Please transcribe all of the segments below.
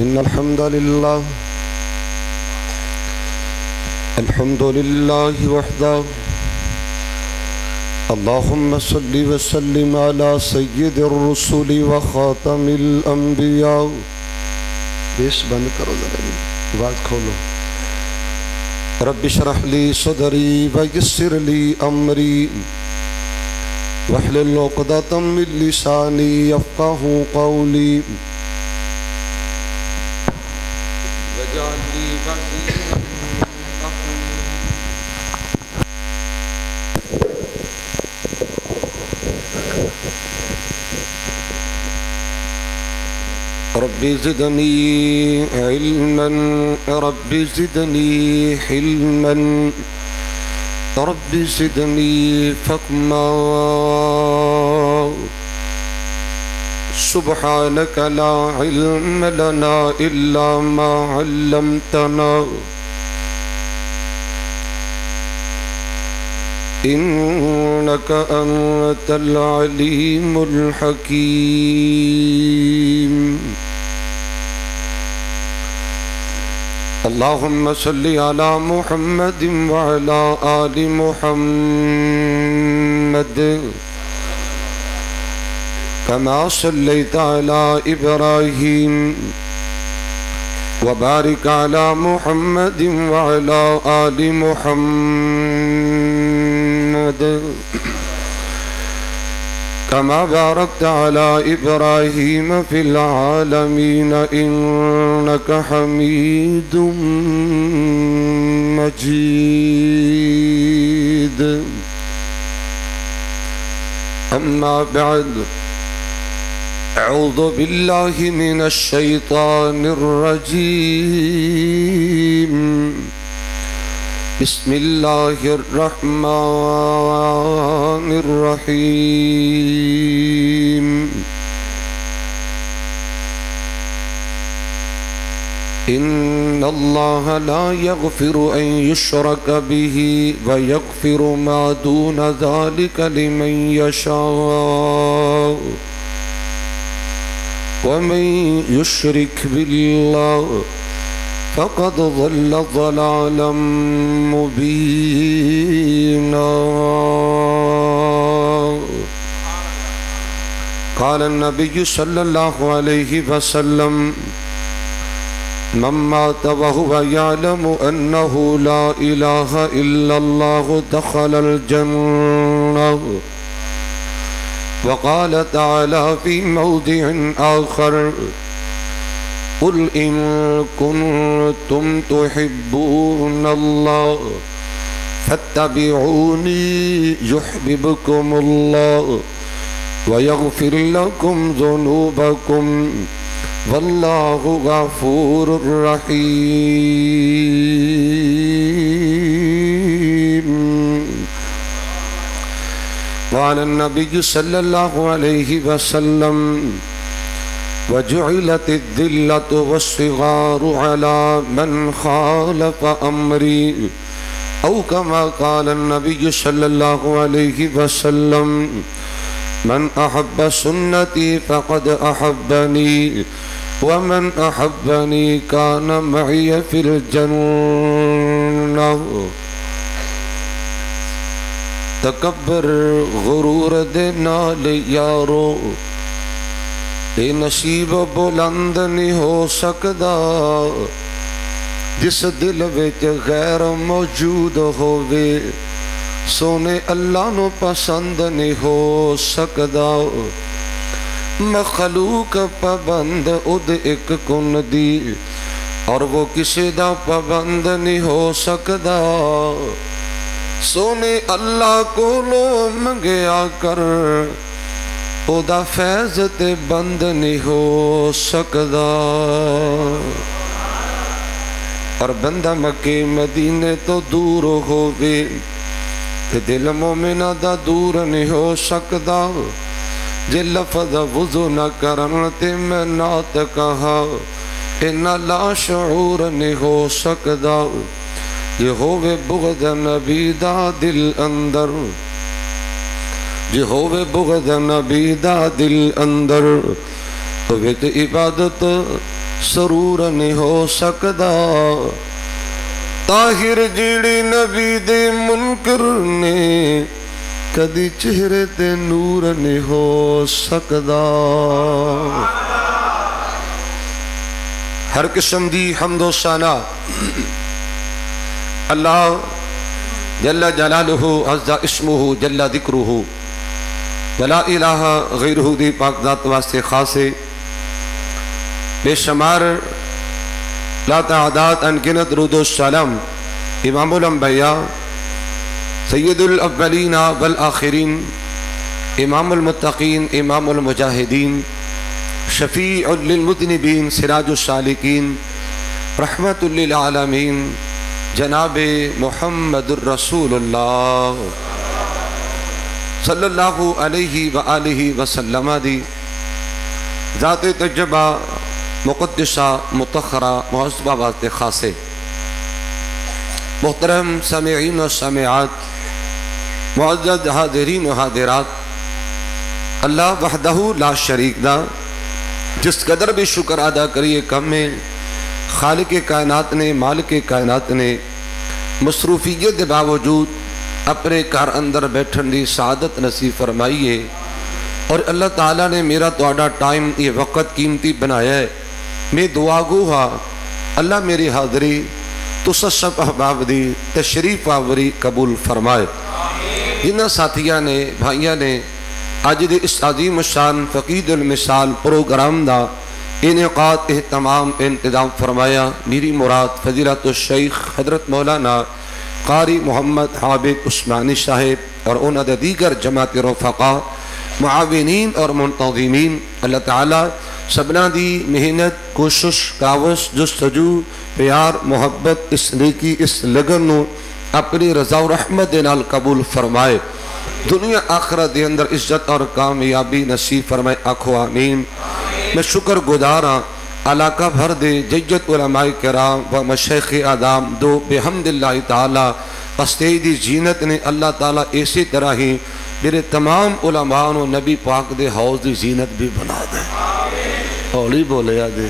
إن الحمد لله وحده. اللهم صل وسلم على سيد الرسل وخاتم الأنبياء. بیس بند کرو ذرا، آواز کھولو. رب اشرح لي صدري ويسر لي أمري واحلل عقدة من لساني يفقهوا قولي واجعل لي وزيرا من أهلي. رب زدني علما، رب زدني حلما، رب زدني فهما. سبحانك لا علم لنا إلا ما علمتنا إنك أنت العليم الحكيم. اللهم صل على محمد وعلى آل محمد كما صليت على إبراهيم وبارك على محمد وعلى آل محمد كما باركت على إبراهيم في العالمين إنك حميد مجيد. أما بعد، أعوذ بالله من الشيطان الرجيم. بسم الله الرحمن الرحيم. إن الله لا يغفر أن يشرك به ويغفر ما دون ذلك لمن يشاء ومن يشرك بالله فقد ضل ضلالا مبينا. قال النبي صلى الله عليه وسلم: من مات وهو يعلم أنه لا إله إلا الله دخل الجنة. وقال تعالى في موضع آخر: قل إن كنتم تحبون الله فاتبعوني يحببكم الله ويغفر لكم ذنوبكم والله غفور رحيم. قال النبي صلى الله عليه وسلم: وجعلت الذلة والصغار على من خالف أمري، أو كما قال النبي صلى الله عليه وسلم: من أحب سنتي فقد أحبني ومن أحبني كان معي في الجنة. تکبر غرور دے نال یارو اے نصیب بلند نہیں ہو سکدا جس دل وچ غیر موجود ہووے سونے اللہ نو پسند نہیں ہو سکدا. مخلوق پابند اد ایک کن دی اور وہ کسی دا پابند نہیں ہو سکدا. سونے اللہ کو لو منگیا کر او دا فیض تے بند نہیں ہو سکدا. اور بندہ مکے مدینے تو دور ہووے تے دل مومنہ دا دور نہیں ہو سکدا. جے لفظ وضو نہ کرن تے میں نات کہا انہا لا شعور نہیں ہو سکدا. یہ ہووے بغض نبی دا دل اندر، یہ ہووے بغض نبی دا دل اندر، ہووے تے عبادت سرور نہیں ہو سکدا طاہر جیڑی نبی دے منکر نے کدی چہرے تے نور نہیں ہو سکدا ہر قسم دی حمد و ثنا اللہ جل جلالہ عز اسمہ جل ذکرہ ولا الہ غیرہ دی پاک ذات واسطے خاصے بے شمار لا تعداد انگنت درود و سلام امام الانبیاء سید الاولین والآخرین امام المتقین امام المجاہدین شفیع للمذنبین سراج السالکین رحمت للعالمین جناب محمد الرسول اللہ صلی اللہ علیہ وآلہ وسلم دی ذات تجربہ مقدسہ متخرہ معظمہ واسطے خاصے محترم سامعین و سامعات معزز حاضرین و حاضرات اللہ وحدہ لا شریک دا جس قدر بھی شکر ادا کریے کم میں خالق کائنات نے مالک کائنات نے مصروفیت کے باوجود اپنے گھر اندر بیٹھن دی سعادت نصیب فرمائیے اور اللہ تعالیٰ نے میرا تہاڈا ٹائم یہ وقت قیمتی بنایا ہے میں دعا گو ہاں اللہ میری حاضری تسا سب احباب دی تشریف آوری قبول فرمائے جنہ ساتھیاں نے بھائیاں نے آج دے اس عظیم شان فقید المثال پروگرام دا انعقاد اہتمام انتظام فرمایا میری مراد فضیلت الشیخ حضرت مولانا قاری محمد عابد عثمانی صاحب اور انہاں دے دیگر جماعت رفقا معاونین اور منتظمین اللہ تعالیٰ سبنا دی محنت کوشش کاوش جستجو پیار محبت اس نیکی اس لگن نو اپنی رضا و رحمت دے نال قبول فرمائے دنیا آخرت دے اندر عزت اور کامیابی نصیب فرمائے آکھو آمین میں شکر گزاراں علاقہ بھر دے ججت علماء کرام و مشیخ آدام دو بحمد اللہ تعالی قصدی زینت نے اللہ تعالیٰ اسی طرح ہی میرے تمام علماء و نبی پاک دے حوض دی زینت بھی بنا دے اولی بولے دے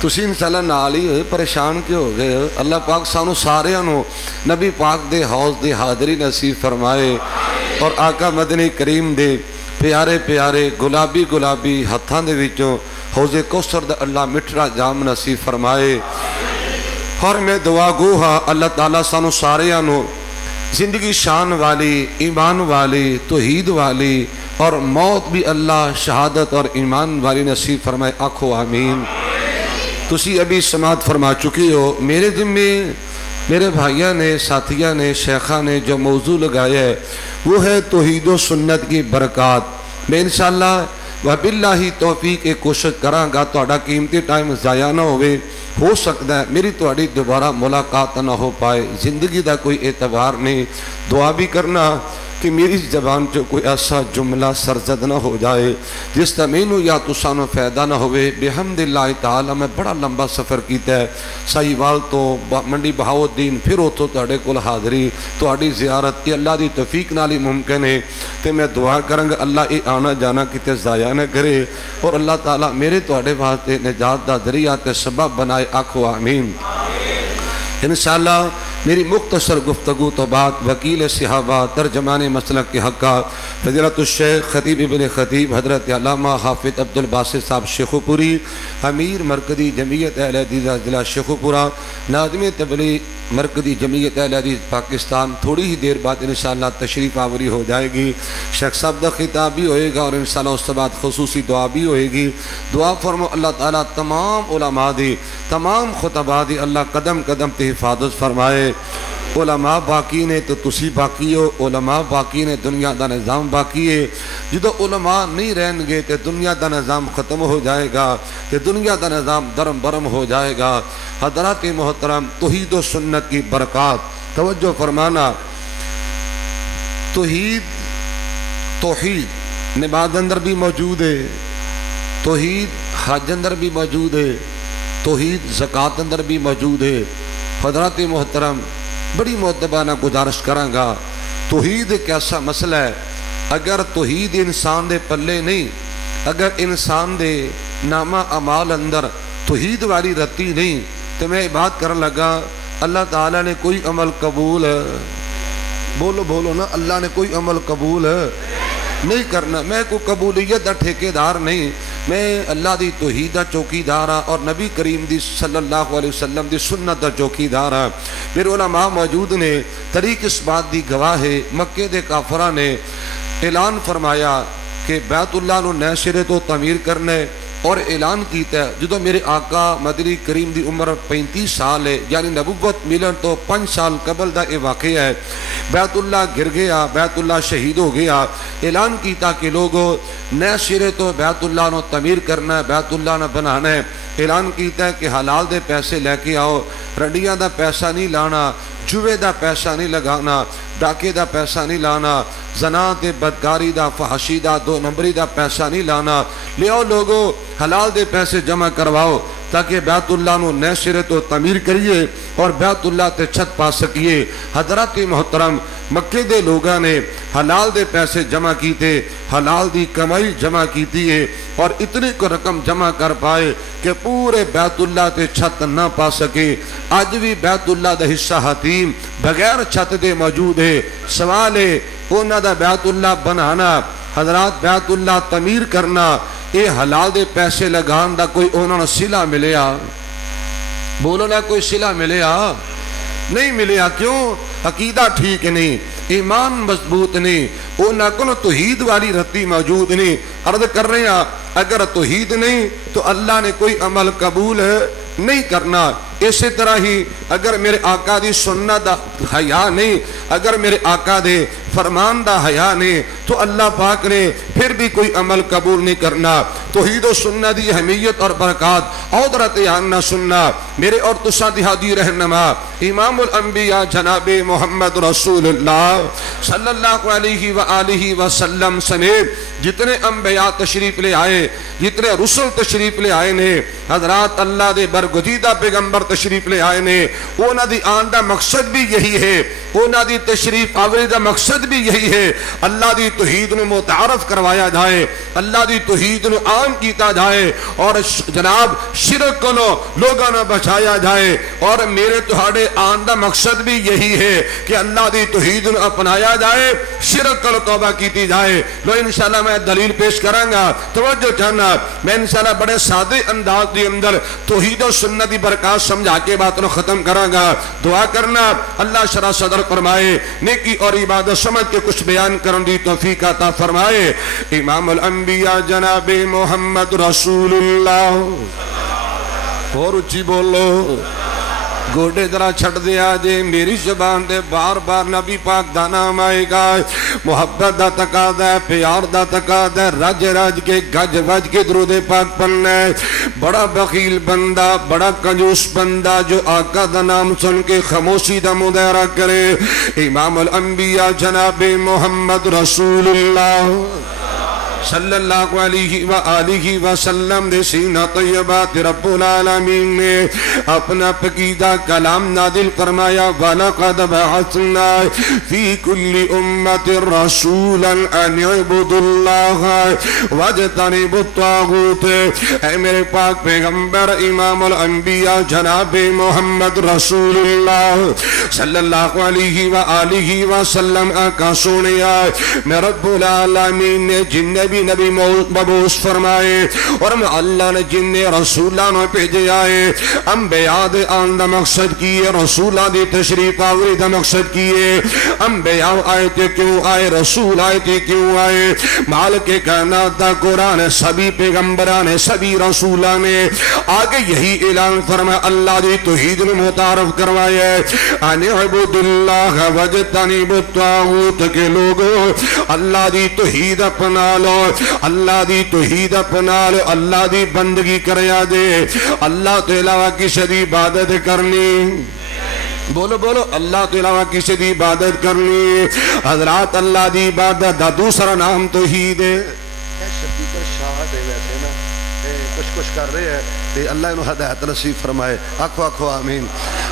تسی انشاءاللہ نالی ہوئے پریشان کیوں ہو گئے اللہ پاک سانو سارے انو نبی پاک دے حوض دے حاضری نصیب فرمائے اور آقا مدنی کریم دے پیارے پیارے گلابی گلابی ہتھان دے وچوں حوض کوثر دا اللہ مٹھرا جام نصیب فرمائے اور میں دعا گو ہاں اللہ تعالیٰ سانو سارے انو زندگی شان والی ایمان والی توحید والی اور موت بھی اللہ شہادت اور ایمان والی نصیب فرمائے آنکھو آمین تسی ابھی سماعت فرما چکی ہو میرے ذمے میرے بھائیاں نے ساتھیاں نے شیخاں نے جو موضوع لگایا ہے وہ ہے توحید و سنت کی برکات میں انشاءاللہ وباللہ توفیق ایک کوشش کراں گا تہاڈا قیمتی ٹائم ضائع نہ ہوئے ہو سکتا ہے میری تہاڈی دوبارہ ملاقات نہ ہو پائے زندگی دا کوئی اعتبار نہیں دعا بھی کرنا کہ میری زبان جو کوئی ایسا جملہ سرزد نہ ہو جائے جس تا مینو یا تسانو فائدہ نہ ہوئے بحمد اللہ تعالیٰ میں بڑا لمبا سفر کیتا ہے سائیوال تو منڈی بہاؤدین پھر اتوں تہاڈے کول حاضری تہاڈی زیارت یہ اللہ دی توفیق نال ہی ممکن ہے تے میں دعا کروں گا اللہ یہ آنا جانا کتے ضائع نہ کرے اور اللہ تعالیٰ میرے تہاڈے واسطے نجات دا ذریعہ تے سبب بنائے آکھو آمین انشاءاللہ میری مختصر گفتگو تو بعد وکیل صحابہ ترجمان مسلک کے حقہ فضیلت الشیخ خطیب ابن خطیب حضرت علامہ حافظ عبدالباسط صاحب شیخو پوری امیر مرکزی جمعیت اہل حدیث ضلع شیخو پورہ ناظم تبلیغ مرکزی جمعیت اہل حدیث پاکستان تھوڑی ہی دیر بعد انشاءاللہ تشریف آوری ہو جائے گی شیخ صاحب دا خطاب بھی ہوئے گا اور انشاءاللہ اس کے بعد خصوصی دعا بھی ہوئے گی دعا فرمو اللہ تعالیٰ تمام علماء دی تمام خطبہ دی اللہ قدم قدم تے حفاظت فرمائے علماء باقی نے تو تسی باقی ہو علماء باقی نے دنیا دا نظام باقی ہے جدو علماء نہیں رہن گے تو دنیا دا نظام ختم ہو جائے گا تو دنیا دا نظام درم برم ہو جائے گا حضرات محترم توحید و سنت کی برکات توجہ فرمانا توحید نماز اندر بھی موجود ہے توحید حج اندر بھی موجود ہے توحید زکوٰۃ اندر بھی موجود ہے حضرات محترم بڑی معتبانہ گزارش کراں گا توحید ایک ایسا مسئلہ ہے اگر توحید انسان دے پلے نہیں اگر انسان دے نامہ امال اندر توحید والی رتی نہیں تو میں بات کرنے لگا اللہ تعالیٰ نے کوئی عمل قبول بولو بولو نا اللہ نے کوئی عمل قبول نہیں کرنا. میں کوئی قبولیت دا ٹھیکیدار نہیں, میں اللہ دی توحید دا چوکیدار ہاں اور نبی کریم دی صلی اللہ علیہ وسلم دی سنت دا چوکیدار ہاں. میرے علماء موجود نے, طریق اس بات دی گواہ ہے. مکے دے کافراں نے اعلان فرمایا کہ بیت اللہ نو نئے سرے تو تعمیر کرنے, اور اعلان کیتا ہے جدو میرے آقا مدنی کریم دی عمر 35 سال ہے, یعنی نبوت ملن تو 5 سال قبل دا یہ واقعہ ہے. بیت اللہ گر گیا, بیت اللہ شہید ہو گیا. اعلان کیتا کہ لوگوں نئے سرے تو بیت اللہ نو تعمیر کرنا ہے, بیت اللہ نو بنانا ہے. اعلان کیتا ہے کہ حلال دے پیسے لے کے آؤ, رنڈیاں دا پیسہ نہیں لانا, جوے دا پیسہ نہیں لگانا, ڈاکے دا پیسہ نہیں لانا, زنا تے بدکاری دا فحشی دا 2 نمبری دا پیسہ نہیں لانا. لے آؤ لوگوں حلال دے پیسے جمع کرواؤ تاکہ بیت اللہ نو نئے سرے تو تعمیر کریے اور بیت اللہ تے چھت پا سکیے. حضرات محترم, مکے دے لوگاں نے حلال دے پیسے جمع کیتے, حلال دی کمائی جمع کیتی ہے اور اتنی کو رقم جمع کر پائے کہ پورے بیت اللہ تے چھت نہ پا سکے. آج بھی بیت اللہ دا حصہ حتیم بغیر چھت دے موجود ہے. سوال ہے انہاں دا بیت اللہ بنانا, حضرات بیت اللہ تعمیر کرنا, اے حلال دے پیسے لگان دا کوئی انہوں نے صلہ ملیا؟ بولو نا کوئی صلہ ملیا؟ نہیں ملیا. کیوں؟ عقیدہ ٹھیک نہیں, ایمان مضبوط نہیں, انہاں کو توحید والی رتی موجود نہیں. عرض کر رہے ہیں اگر توحید نہیں تو اللہ نے کوئی عمل قبول نہیں کرنا. اسی طرح ہی اگر میرے آقا دی سنت دا حیا نہیں, اگر میرے آقا دے فرمان دا حیا نہیں تو اللہ پاک نے پھر بھی کوئی عمل قبول نہیں کرنا. توحید و سنت دی اہمیت اور برکات عودرت آنا سننا. میرے اور تساں دی ہادی رہنما امام الانبیاء جناب محمد رسول اللہ صلی اللہ علیہ وآلہ وسلم سمیت جتنے انبیاء تشریف لے آئے, جتنے رسول تشریف لے آئے نے, حضرات اللہ دے برگزیدہ پیغمبر تشریف لے آئے نے, اونا دی آن دا مقصد بھی یہی ہے, اونا دی تشریف آوری دا مقصد بھی یہی ہے اللہ دی توحید نو متعارف کروایا جائے, اللہ دی توحید نو عام کیتا جائے اور جناب شرک کو لوگاں نو بچایا جائے. اور میرے تہاڑے آن دا مقصد بھی یہی ہے کہ اللہ دی توحید نو اپنایا جائے, شرک کو توبہ کیتی جائے. لو انشاءاللہ میں دلیل پیش کروں گا, توجہ چاہنا. میں انشاءاللہ بڑے سادے انداز دی اندر توحید و سنت دی برکات سمجھا کے بات نو ختم کروں گا. دعا کرنا اللہ شرح صدر فرمائے, نیکی اور عبادت سمجھ کے کچھ بیان کرن دی توفیق عطا فرمائے. امام الانبیاء جناب محمد رسول اللہ, اور اچھی بولو, گوڑے ذرا چھٹ دیا جے, میری زبان دے بار بار نبی پاک دا نام آئے گا. محبت دا تقاضا ہے, پیار دا تقاضا ہے, رج رج کے گج وج کے درود پاک پڑھنا ہے. بڑا بخیل بندہ, بڑا کنجوس بندہ جو آقا دا نام سن کے خاموشی دا مظاہرہ کرے. امام الانبیاء جناب محمد رسول اللہ صلی اللہ علیہ وآلہ وسلم دے سینہ طیبات رب العالمین نے اپنا پکیدہ کلام نازل فرمایا. وَلَقَدْ بَعَثْنَا فِي كُلِّ أُمَّةٍ رَسُولًا أَنِ اعْبُدُوا اللَّهَ وَاجْتَنِبُوا الطَّاغُوتَ. اے میرے پاک پیغمبر امام الانبیاء جناب محمد رسول اللہ صلی اللہ علیہ وآلہ وسلم آقا سونیا, میں رب العالمین نے جن بھی نبی مبعوث فرمائے اور اللہ نے جن رسولہ نے بھیجے آئے. انبیاء دے آن دا مقصد کیے, رسولہ دی تشریف آوری دا مقصد کیے. انبیاء آئے تھے کیوں آئے, رسول آئے تھے کیوں آئے. مالک کائنات دا قرآن سبھی پیغمبران سبھی رسولہ نے آگے یہی اعلان فرمایا, اللہ دی توحید نے متعارف کروایا ان اعبدوا اللہ واجتنبوا الطاغوت, کے لوگوں اللہ دی توحید اپنا لو, اللہ دی توحید اپنا لو, اللہ دی بندگی کریا دے, اللہ تو علاوہ کسی دی عبادت کرنی. بولو بولو, اللہ تو علاوہ کسی دی عبادت کرنی. حضرات اللہ دی عبادت دا دوسرا نام توحید ہے. کچھ کر رہے ہیں تے اللہ انہوں ہدایت نصیب فرمائے. آکھو آمین.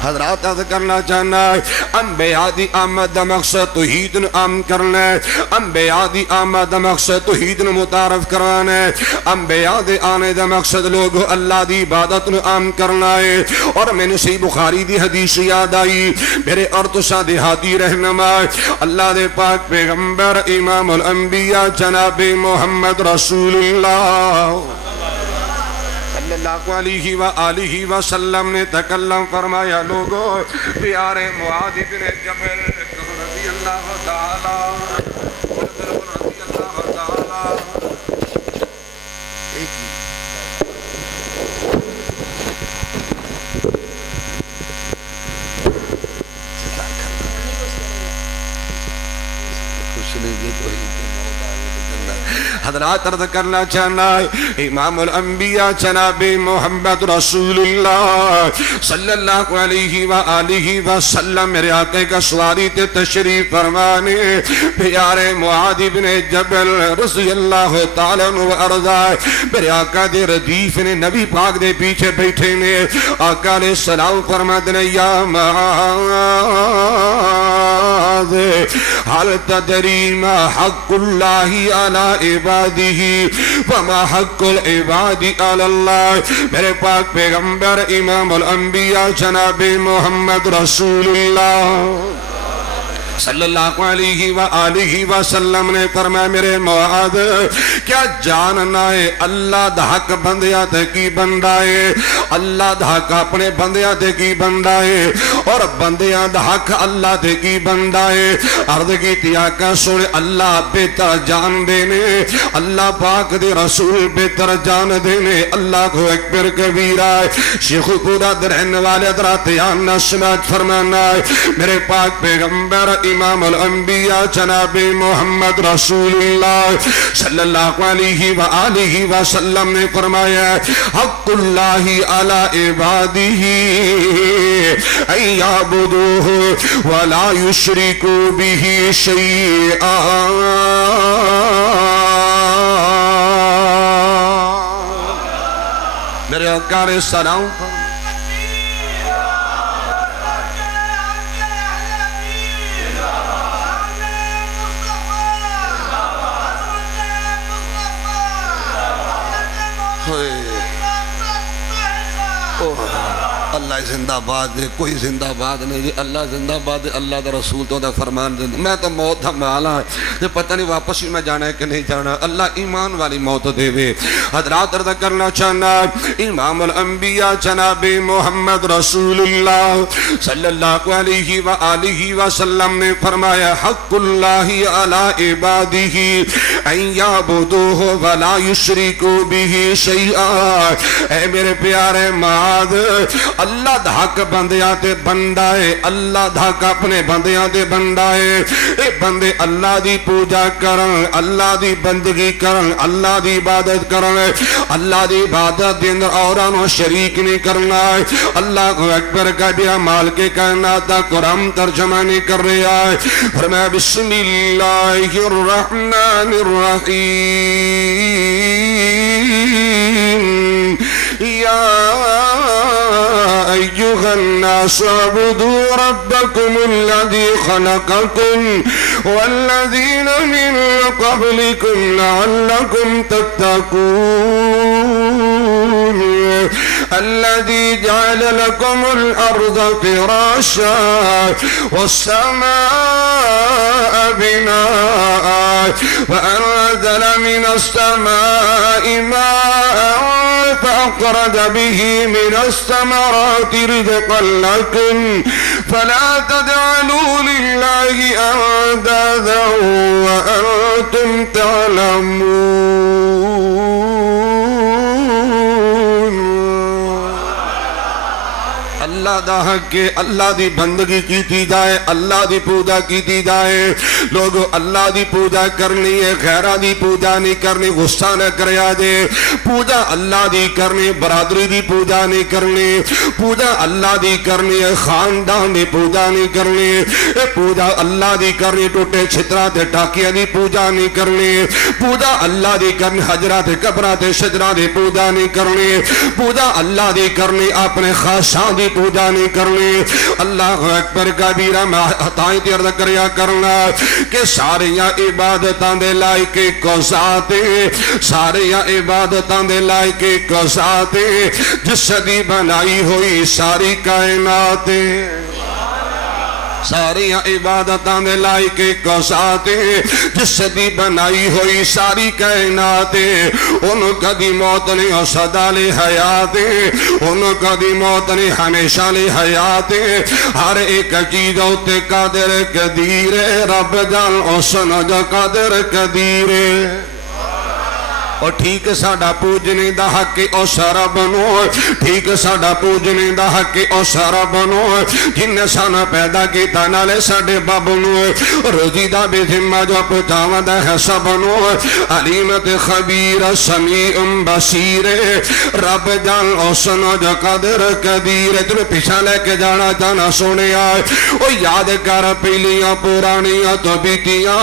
حضرات عرض کرنا چاہنا ہے انبیاء دی آمد دا مقصد توحید نو عام کرنا ہے. انبیاء دی آمد دا مقصد توحید نو متعارف کروانا ہے. انبیاء دے آنے دا مقصد لوگو اللہ دی عبادت نو عام کرنا ہے. اور میں نے صحیح بخاری دی حدیث یاد آئی میرے اور تسا دیہاتی رہنما اللہ دے پاک پیغمبر امام الانبیاء جناب محمد رسول اللہ صلی اللہ علیہ وآلہ وسلم نے تکلم فرمایا لوگوں پیارے معاذ بن جبل رضی اللہ تعالی حضرات عرض کرنا چاہنا ہے امام الانبیاء جناب محمد رسول اللہ صلی اللہ علیہ وآلہ وسلم میرے آقا کا سواری تے تشریف فرمانے پیارے معاذ بن جبل رضی اللہ تعالیٰ عنہ وارضا میرے آقا دے ردیف نے نبی پاک دے پیچھے بیٹھے نے آقا علیہ السلام فرماتے ہیں یا معاذ حل تدری ما حق اللہ علی عبادی وما حق العباد علی اللہ. میرے پاک پیغمبر امام الانبیاء جناب محمد رسول اللہ صلی اللہ علیہ وآلہ وسلم نے فرمایا میرے معاذ کیا جاننا ہے اللہ دا حق بندیاں تے کی بندہ ہے. اللہ دا حق اپنے بندیاں تے کی بندہ ہے اور بندیاں دا حق اللہ تے کی بندہ ہے. عرض کی تیاکہ سنے اللہ بہتر جان دینے اللہ پاک دے رسول بہتر جان دینے اللہ کو اکبر کبیرہ ہے. شیخ پورا درہن والے دراتیان نسمات فرمانا ہے میرے پاک پیغمبر امام الانبیاء جناب محمد رسول اللہ صلی اللہ علیہ وآلہ وسلم نے فرمایا حق اللہ علی عبادہ ان یعبدوہ ولا یشرکوا بہ شیئا. میرے آقا علیہ السلام اللہ زندہ باد ہے کوئی زندہ باد نہیں جی. اللہ زندہ باد ہے اللہ دا رسول تو دا فرمان دے. میں تو موت دا مالا ہے پتہ نہیں واپس ہی میں جانا ہے کہ نہیں جانا. اللہ ایمان والی موت دے وے. حضرات عرض کرنا چاہنا امام الانبیاء جناب محمد رسول اللہ صلی اللہ علیہ وآلہ وسلم نے فرمایا حق اللہ علی عبادہ ان یعبدوہ ولا یشرکوا بہ شیئا. اے میرے پیارے معاذ اللہ دا حق بندیاں تے بندہ ہے. اللہ دا حق اپنے بندیاں تے بندہ ہے. اے بندے اللہ دی پوجا کرن اللہ دی بندگی کرن اللہ دی عبادت کرن اللہ دی عبادت دے اندر اورانو شریک نہیں کرنا ہے. اللہ کو اکبر کا بھی مال کے کائنات دا قرآن ترجمہ نہیں کر رہا ہے. فرمایا بسم اللہ الرحمن الرحیم یا أيها الناس اعبدوا ربكم الذي خلقكم والذين من قبلكم لعلكم تتقون الذي جعل لكم الأرض فراشا والسماء بناء وأنزل من السماء ماء فأخرج به من الثمرات رزقا لكم فلا تجعلوا لله أندادا وأنتم تعلمون. اللہ دا حق کے اللہ دی بندگی کیتی جائے اللہ دی پوجا کیتی جائے لوگو اللہ دی پوجا کرنی ہے غیرہ دی پوجا نہیں کرنی غصہ نہ کریا جے پوجا اللہ دی کرنی برادری دی پوجا نہیں کرنی پوجا اللہ دی کرنی ہے خاندان دی پوجا نہیں کرنی پوجا اللہ دی کرنی ٹوٹے چھترہ تے ٹاکیاں دی پوجا نہیں کرنی پوجا اللہ دی کرنی حجرہ تے قبرہ تے شجرہ دی پوجا نہیں کرنی پوجا اللہ دی کرنی اپنے خاصان دی پوجا نہیں کرنی اللہ اکبر کبیرہ میں عطائیں تے عرض کریا کرنا کہ ساریاں عبادتاں دے لائق کو ذاتے ساریاں عبادتاں دے لائق کو ذاتے جس دی بنائی ہوئی ساری کائنات ساریاں عبادتاں دے لائق کو ذاتے جس دی بنائی ہوئی ساری کائنات انہوں کدی موت نہیں ہو صدا لے حیات انہوں کدی موت نہیں ہمیشہ لے حیات ہر ایک چیز ہوتے قادر قدیر رب جان اوسن جو قادر قدیر اور ٹھیک ساڑا پوجنے دا حق او سارا بنو ٹھیک ساڑا پوجنے دا حق او سارا بنو جن سانا پیدا کیتا نالے ساڑے بابنو رضی دا بے ذمہ جو پتاوہ دا حصہ بنو علیمت خبیر سمیع بصیر رب جان اوسن جو قدر قدیر تمہیں پیچھا لے کے جانا جانا سونے آئے او یاد کر پیلیاں پرانیاں تو بیتیاں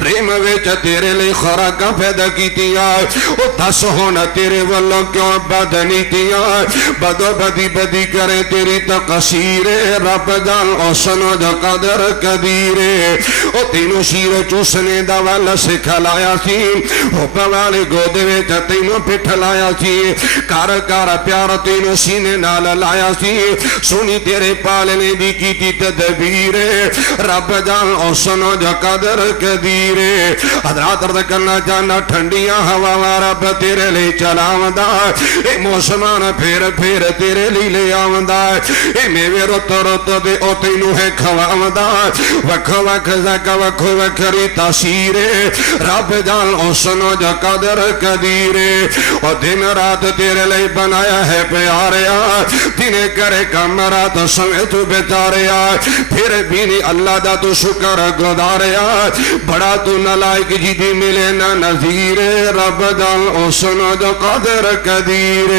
ریم ویچ تیرے لئے خوراکاں پیدا کیتیاں او دس ہونا تیرے والوں کیوں بد نیتیاں بدو بدی بدی کرے تیری تقصیر رب جان اوسن جو قدر قدیر او تینوں شیر چوسنے دا والا سکھلایا سی او پوالے گودے ویچ تینوں پٹھلایا سی کار کار پیار تینوں سینے نال لایا سی سنی تیرے پالنے دی کی تدبیر رب جان اوسن جو قدر قدیر حضرات عرض کرنا جانا ٹھنڈیاں ہوا رب تیرے لئے چلاوندہ اے موسمان پھر پھر تیرے لئے آوندہ اے میوے رت رت دے او تینوں ہے کھواوندہ وکھ وکھ زک وکھ وکھری تاثیر رب جان اوسن جو قدر قدیر اور دن رات تیرے لئے بنایا ہے پیاریا دن کرے کم رات سمیں تو بیچاریا پھر بھی نہیں اللہ دا تو شکر گزاریا بڑا تو نلائک جی دی ملے نہ نظیر رب جان اوسن جو قدر قدیر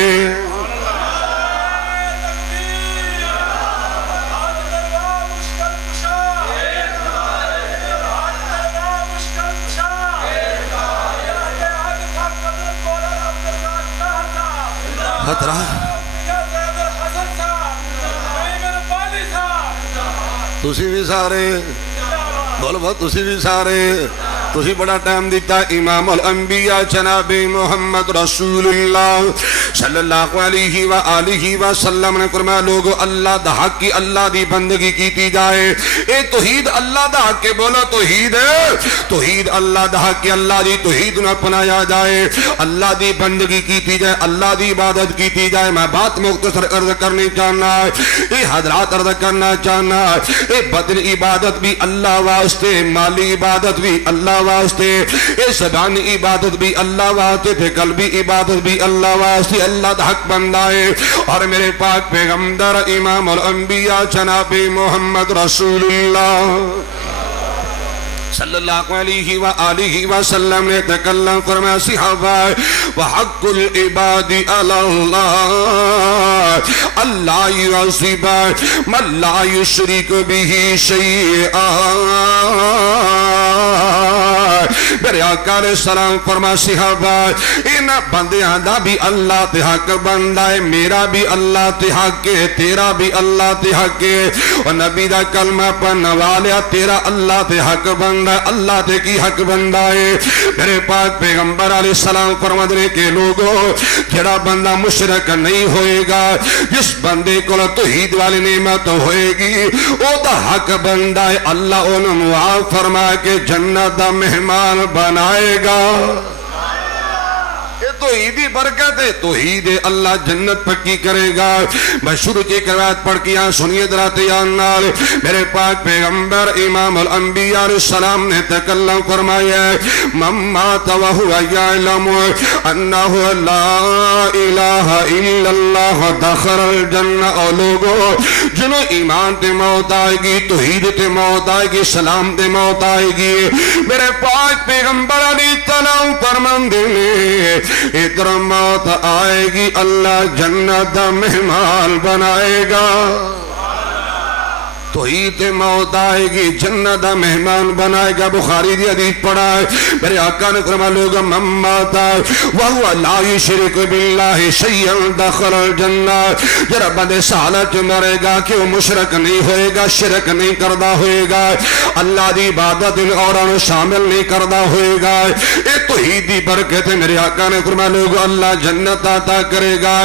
خطرہ تسی بھی سارے بول بہت تسی بھی سارے تسی بڑا ٹائم دیتا امام الانبیاء جناب محمد رسول اللہ صلی اللہ علیہ وآلہ وسلم نے فرمایا لوگو اللہ دا حق کی اللہ دی بندگی کیتی جائے اے توحید اللہ دا حق کے بولو توحید ہے توحید اللہ دا حق کی اللہ دی توحید نہ اپنایا جائے اللہ دی بندگی کیتی جائے اللہ دی عبادت کیتی جائے میں بات مختصر عرض کرنی چاہنا اے حضرات عرض کرنا چاہنا اے بدن عبادت بھی اللہ واسطے مالی عبادت بھی اللہ واسطے اے زبانی عبادت بھی اللہ واسطے تھے قلبی عبادت بھی اللہ واسطے اللہ دا حق بندہ ہے اور میرے پاک پیغمبر امام الانبیاء جناب محمد رسول اللہ صلی اللہ علیہ وآلہ وسلم نے تکلم فرمایا صحابہ وحق العباد علی اللہ اللہ یعصب من لا یشرک به شیئا میرے آقا علیہ السلام فرمایا صحابہ ان بندیاں دا بھی اللہ تے حق بندہ ہے میرا بھی اللہ تے حق ہے تیرا بھی اللہ تے حق ہے اور نبی دا کلمہ پڑھنے والے تیرا اللہ تے حق بندہ اللہ تے کی حق بندہ ہے میرے پاک پیغمبر علیہ السلام فرماتے کہ لوگوں جڑا بندہ مشرک نہیں ہوئے گا جس بندے کو توحید والی نعمت ہوئے گی او دا حق بندہ ہے اللہ انہوں معاف فرمائے کہ جنت دا مہمان بنائے گا توحیدی برکت ہے توحید اللہ جنت پکی کرے گا میں شروع کی روایت پڑھ کے سنیے دراتے نال میرے پاک پیغمبر امام الانبیاء علیہ السلام نے تکلم فرمایا من مات وهو يعلم انه لا الہ الا اللہ دخل الجنہ اور لوگوں جنہوں ایمان تے موت آئے گی توحید تے موت آئے گی سلام تے موت آئے گی میرے پاک پیغمبر علیہ السلام فرماندے نے ادھر موت آئے گی اللہ جنت دا مہمان بنائے گا توحید موت آئے گی جنت دا مہمان بنائے گا بخاری دی حدیث پڑھا ہے میرے آقا نے فرمایا لوگا من مات وہو لا یشرک باللہ شیئا دخل الجنہ جرا بندے سالت مرے گا کہ وہ مشرک نہیں ہوئے گا شرک نہیں کردہ ہوئے گا اللہ دی عبادت اورانو شامل نہیں کردہ ہوئے گا اے توحیدی برکت ہے میرے آقا نے فرمایا لوگا اللہ جنت عطا کرے گا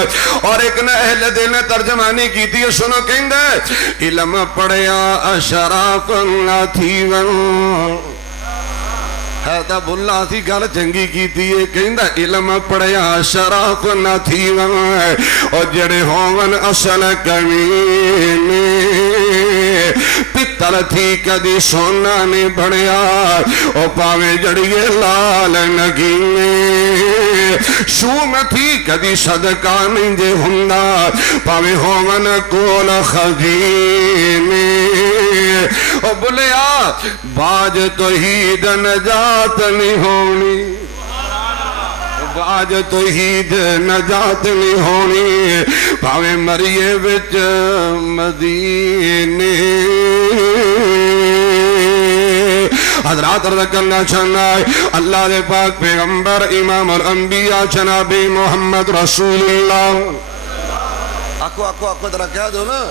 اور ایک نے اہل دل نے ترجمانی کی تھی سنو کہیں دے علم پڑھے اشراف ناتھیون حیدب اللہ تھی گل چنگی کی تھی کہندہ علم پڑھیا اشراف ناتھیون اور جڑے ہون اصل کمینے پتر تھی کدی سونا نے بڑھیا اور پاوے جڑیے لال نگینے شوم تھی کدی صدقہ نہیں دے ہندہ پاوے ہون کول خزینے اور بلیا باج توحید نجات نہیں ہونی باج توحید نجات نہیں ہونی پاوے مریے وچ مدینے حضرات رضا کرنا چاہنا ہے اللہ دے پاک پیغمبر امام الانبیاء جناب محمد رسول اللہ آکو درہ کہہ دو نا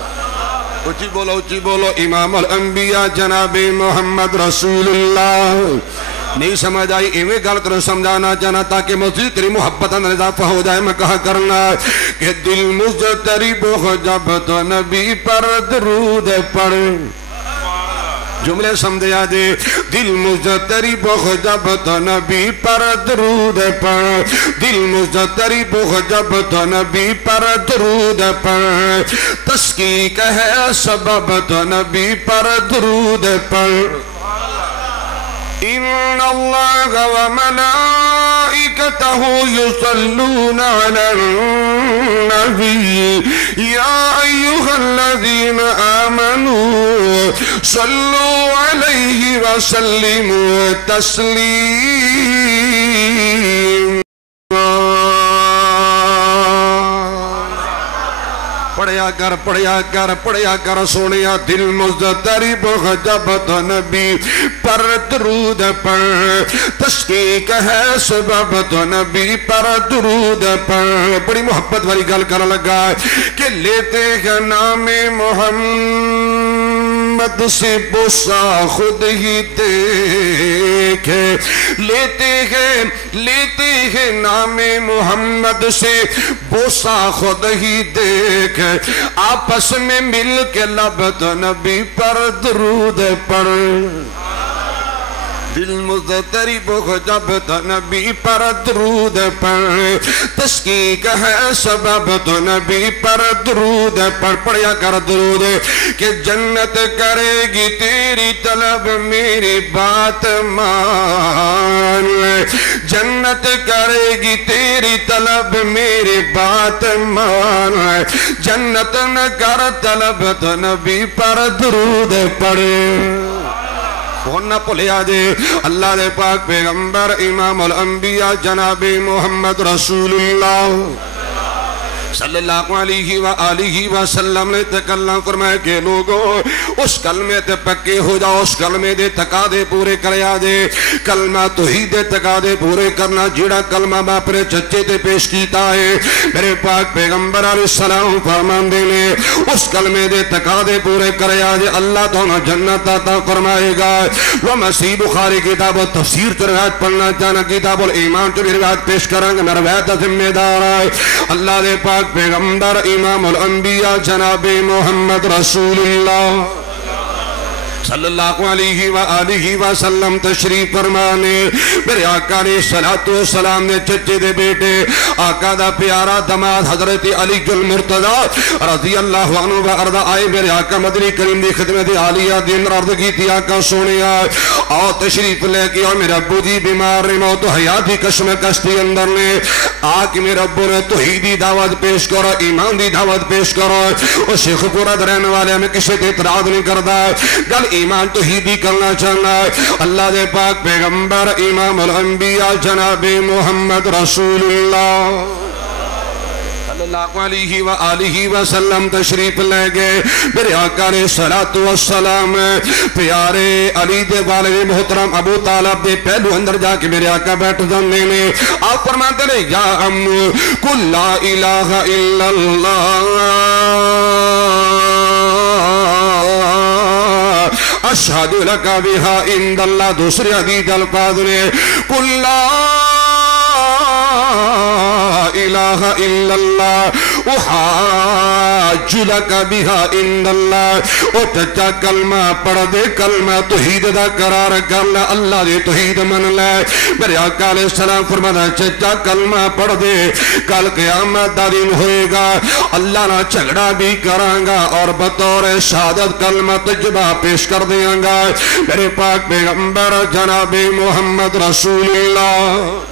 اچھی بولو امام الانبیاء جناب محمد رسول اللہ نہیں سمجھ آئی ایویں گل کرو سمجھانا چاہنا تاکہ مزید تیری محبت اندر اضافہ ہو جائے میں کہا کرنا کہ دل مضطرب ہو جب تو نبی پر درود پڑھ جملے سمجھا دے دل مضطرب ہو جب تو نبی پر درود پڑھ دل مضطرب ہو جب تو نبی پر درود پڑھ تسکیق ہے سبب تو نبی پر درود پڑھ ان اللہ و ملائکتہ یصلون علی النبی یا ایہا الذین آمنوا صلوا علیہ وسلموا تسلیم پڑھیا کر سونیا دل مضطرب ہو جب تو نبی پر درود پڑھ تشکیق ہے سبب تو نبی پر درود پڑھ بڑی محبت والی گل کر لگا کہ لیتے ہیں نام محمد سے بوسا خود ہی دیکھے لیتے ہیں نام محمد سے بوسا خود ہی دیکھ آپس میں مل کے لب تو نبی پر درود پڑھ دل مضطرب ہو جب تو نبی پر درود پڑھ تشکیق ہے سبب تو نبی پر درود پڑھ پڑھیا کر درود کہ جنت کرے گی تیری طلب میری بات مان جنت کرے گی تیری طلب میری بات مان جنت نہ کر طلب تو نبی پر درود پڑھ ہونا پلیا دے اللہ دے پاک پیغمبر امام الانبیاء جناب محمد رسول اللہ صلی اللہ علیہ وآلہ وسلم نے تکلم فرمایا کہ لوگوں اس کلمے تے پکے ہو جاؤ اس کلمے دے تقاضے پورے کریا دے کلمہ توحید دے تقاضے پورے کرنا جیڑا کلمہ میں اپنے چچے تے پیش کیتا ہے میرے پاک پیغمبر علیہ السلام فرمان دے نے اس کلمے دے تقاضے پورے کریا دے اللہ تو نہ جنت عطا فرمائے گا وہ مسیح بخاری کتاب و تفسیر تے روایت پڑھنا چاہنا کتاب الایمان تے روایت پیش کریں گے میں روایت ذمہ دار ہے اللہ دے پاک پیغمبر امام الانبیاء جناب محمد رسول اللہ صلی اللہ علیہ وآلہ وسلم تشریف فرمانے میرے آقا نے صلاۃ و سلام نے چچے دے بیٹے آقا دا پیارا دماد حضرت علی المرتضی رضی اللہ عنہ و ارضا آئے میرے آقا مدنی کریم دی خدمت عالیہ دین عرض کی تھی آقا سونے آئے آؤ تشریف لے کے اور میرے ابو دی بیمار نے موت و حیاتی کشم کشتی اندر نے آکے میرے ابو نے توحیدی دعوت پیش کرو ایمان دی دعوت پیش کرو اور شیخ پورا درہنے والے ہمیں کسی تے اعتراض نہیں کرتا گل ایمان توحیدی کرنا چاہنا ہے اللہ دے پاک پیغمبر امام الانبیاء جناب محمد رسول اللہ صلی اللہ علیہ وآلہ وسلم تشریف لے گئے میرے آقا نے صلاۃ و سلام پیارے علی دے والد محترم ابو طالب دے پہلو اندر جا کے میرے آقا بیٹھ جانے نے آپ فرماتے ہیں یا امو قل لا الہ الا اللہ اشہد لکا بہا عند اللہ دوسری حدیث الفاظ نے قل لا الہ الا اللہ احاج لکا بہا عند اللہ او چچا کلمہ پڑھ دے کلمہ توحید دا قرار کرنا اللہ دے توحید من لے میرے آقا علیہ السلام فرمانا چچا کلمہ پڑھ دے کل قیامت دا دن ہوئے گا اللہ نہ جھگڑا بھی کرانگا اور بطور شہادت کلمہ تجبہ پیش کر دیاں گا میرے پاک پیغمبر جناب محمد رسول اللہ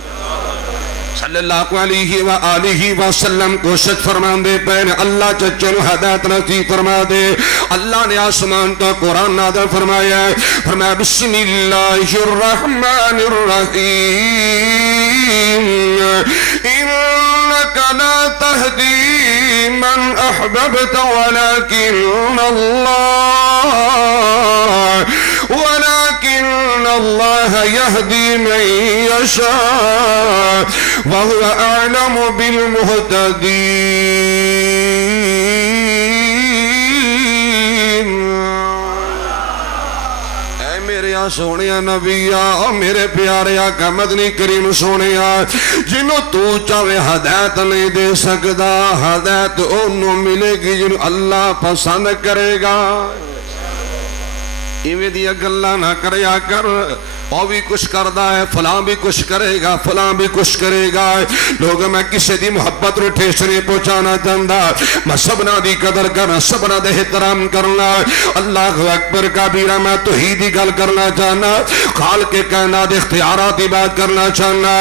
صلی اللہ علیہ وآلہ وسلم کوشش فرمان دے پہنے اللہ چچنو ہدایت نصیب فرما دے اللہ نے آسمان تو قرآن نازل فرمایا فرمایا بسم اللہ الرحمن الرحیم انکا لا تہدی من احببت ولكن اللہ یہدی من یشاء وَهُوَ أَعْلَمُ بِالْمُهْتَدِينَ اے میرے سونیا نبیہ اور میرے پیارے آقا مدنی کریم سونیا جنہوں تو چاہے ہدایت نہیں دے سکتا ہدایت انہوں ملے گی جنہوں اللہ پسند کرے گا ایویں دیا گلہ نہ کریا کر اور بھی کچھ کردہ ہے فلاں بھی کچھ کرے گا فلاں بھی کچھ کرے گا لوگ میں کسی دی محبت رو ٹھیس نہیں پہنچانا چاہتا میں سبنا دی قدر کرنا سبنا دے احترام کرنا اللہ اکبر کبیرہ میں توحیدی گل کرنا چاہنا خالق کائنات اختیاراتی بات کرنا چاہنا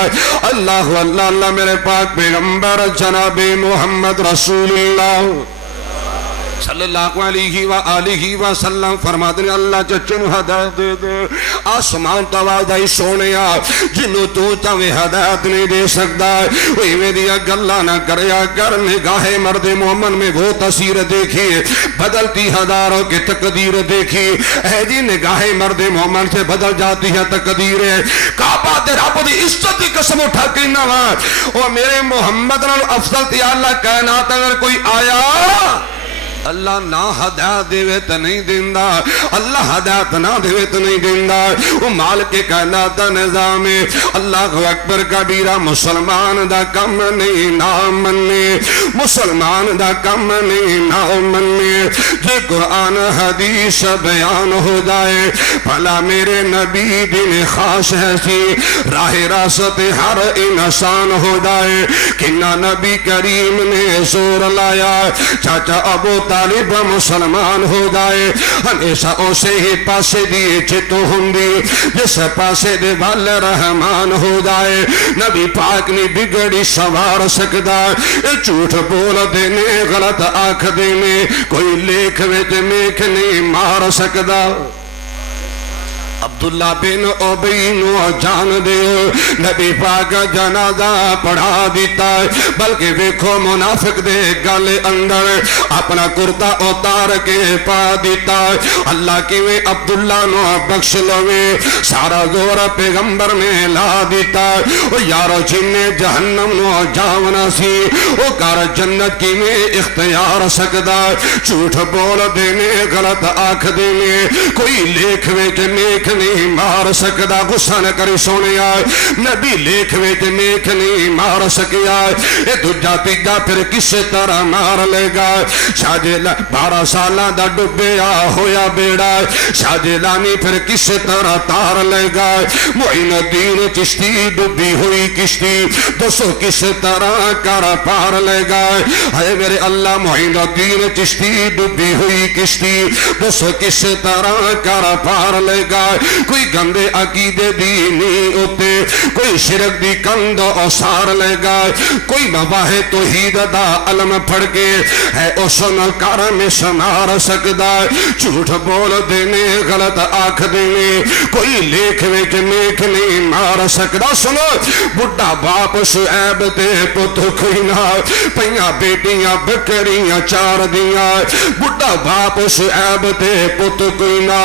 اللہ اللہ اللہ میرے پاک پیغمبر جناب محمد رسول اللہ صلی اللہ علیہ وآلہ وسلم فرماتے ہیں اللہ چچنو ہدایت دے دے آسمان توازائی سونیا جنہوں تو چاہے ہدایت نہیں دے سکتا وہی میں دیا گلہ نہ کریا کر نگاہ مرد مومن میں وہ تصویر دیکھی بدلتی ہزاروں کی تقدیر دیکھی اے جی نگاہ مرد مومن سے بدل جاتی ہے تقدیریں کعبہ دے رب دی عزت دی قسم اٹھا کے نوا اور میرے محمد افضل تی اللہ کائنات اگر کوئی آیا اللہ نہ ہدایت دیوے تو نہیں دیندہ اللہ ہدایت نہ دیوے تو نہیں دیندہ وہ مالک کائنات نظام اللہ اکبر کبیرہ مسلمان دا کم نہیں نہ مننے مسلمان دا کم نہیں نہ مننے جے قرآن حدیث بیان ہو جائے بھلا میرے نبی دن خاص ہے سی راہ راست ہر انسان ہو جائے کنہ نبی کریم نے زور لایا چاچا ابو طالب مسلمان ہو جائے ہمیشہ اسے ہی پاسے دیئے چھتو ہندی جس پاسے دے وال رحمان ہو جائے نبی پاک نے بگڑی سوار سکتا جھوٹ بول دینے غلط آنکھ دینے کوئی لیکھ ویچ میکھ نہیں مار سکتا عبداللہ بن عبی نو جان دے نبی پاک جنازہ پڑھا دیتا ہے بلکہ ویکھو منافق دے گالے اندر اپنا کرتا اتار کے پا دیتا ہے اللہ کی وے عبداللہ نو بخش لوے سارا زور پیغمبر میں لا دیتا ہے او یارو جنہیں جہنم نو جاونا سی او کار جنت کی میں اختیار سکتا ہے جھوٹ بول دینے غلط آنکھ دینے کوئی لیکھ ویچ نیک نہیں مار سکدا غصہ نہ کری سونے آئے نبی لیکھ ویچ میکھ نہیں مار سکیا اے دجا تیجا پھر کس طرح مار لے گا شاہ جیلانی 12 سالاں دا ڈبیا ہویا بیڑا شاہ جیلانی پھر کس طرح تار لے گا معین الدین چشتی ڈبی ہوئی کشتی دوسو کس طرح کر پار لے گا اے میرے اللہ معین الدین چشتی ڈبی ہوئی کشتی دوسو کس طرح کر پار لے گا کوئی گندے عقیدے دینی ہوتے کوئی شرک دی کند اوسار لے گا کوئی مواہ توحید دا علم پڑھ کے ہے اسن کار میں سنار سکدا جھوٹ بول دینے غلط آنکھ دینے کوئی لیکھ ویچ میکھ نہیں مار سکدا سنو بڑھا باپ شعیب تے پت کوئی نہ پہیاں بیٹیاں بکریاں 4 دیاں بڑھا باپ شعیب تے پت کوئی نہ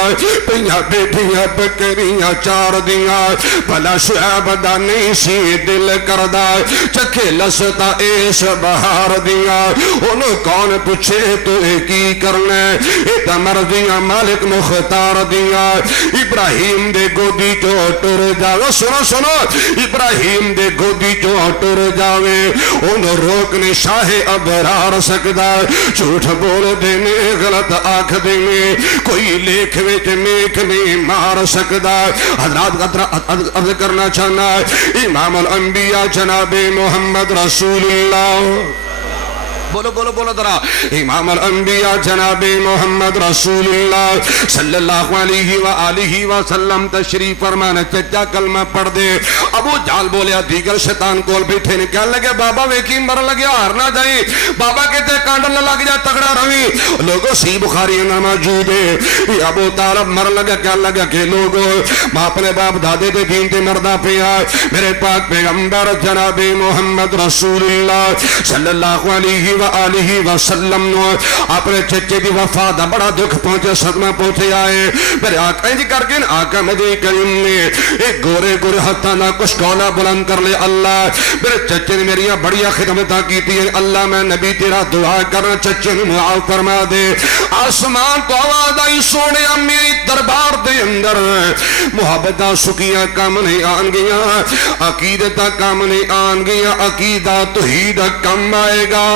پہیاں بیٹیاں بکریاں 4 دیاں بھلا شعیب دا نہیں سی دل کردہ چکھے لستا ایس بہار دیاں انہوں کون پوچھے تو ایک ہی کرنے ایتا مرضیاں مالک مختار دیاں ابراہیم دے گودی جو ٹر جاوے سنو ابراہیم دے گودی جو ٹر جاوے انہوں روکنے شاہ ابرار سکدا جھوٹ بول دینے غلط آنکھ دینے کوئی لیکھ ویچ میکھ نہیں مار سکدا حضرات عرض کرنا چاہنا امام الانبیاء جناب محمد رسول اللہ بولو بولو بولو درہ امام الانبیاء جناب محمد رسول اللہ صلی اللہ علیہ وآلہ وسلم تشریف فرمانا چچا کلمہ پڑھ دے ابو جال بولیا دیگر شیطان کول بیٹھے نے کہنے لگے بابا ویکی مر لگیا ہارنا جائیں بابا کہتے کانڈل نہ لگ جائے تگڑا روی لوگوں سی بخاری نہ موجود ہے ابو طالب مر لگا کہنے لگا کہ لوگوں ماں اپنے باپ دادے دے دین تے مردہ پہ آئے میرے پاک پیغمبر جناب محمد رسول اللہ صلی اللہ علیہ وآلہ وسلم نو اپنے چچے دی وفا دا بڑا دکھ پہنچے صدمہ پہنچے آئے میرے آقا جی کر کے آقا مدی کریم نے ایک گورے گورے ہتھا نہ کچھ ٹولا بلند کر لے اللہ میرے چچے نے میری بڑیا خدمتہ کی تھی اللہ میں نبی تیرا دعا کرنا چچے نے معاف فرما دے آسمان تو آواز آئی سونے میری دربار دے اندر محبتہ سکیاں کام نہیں آن گیا عقیدتہ کام نہیں آن گیا عقیدہ توحید کم آئے گا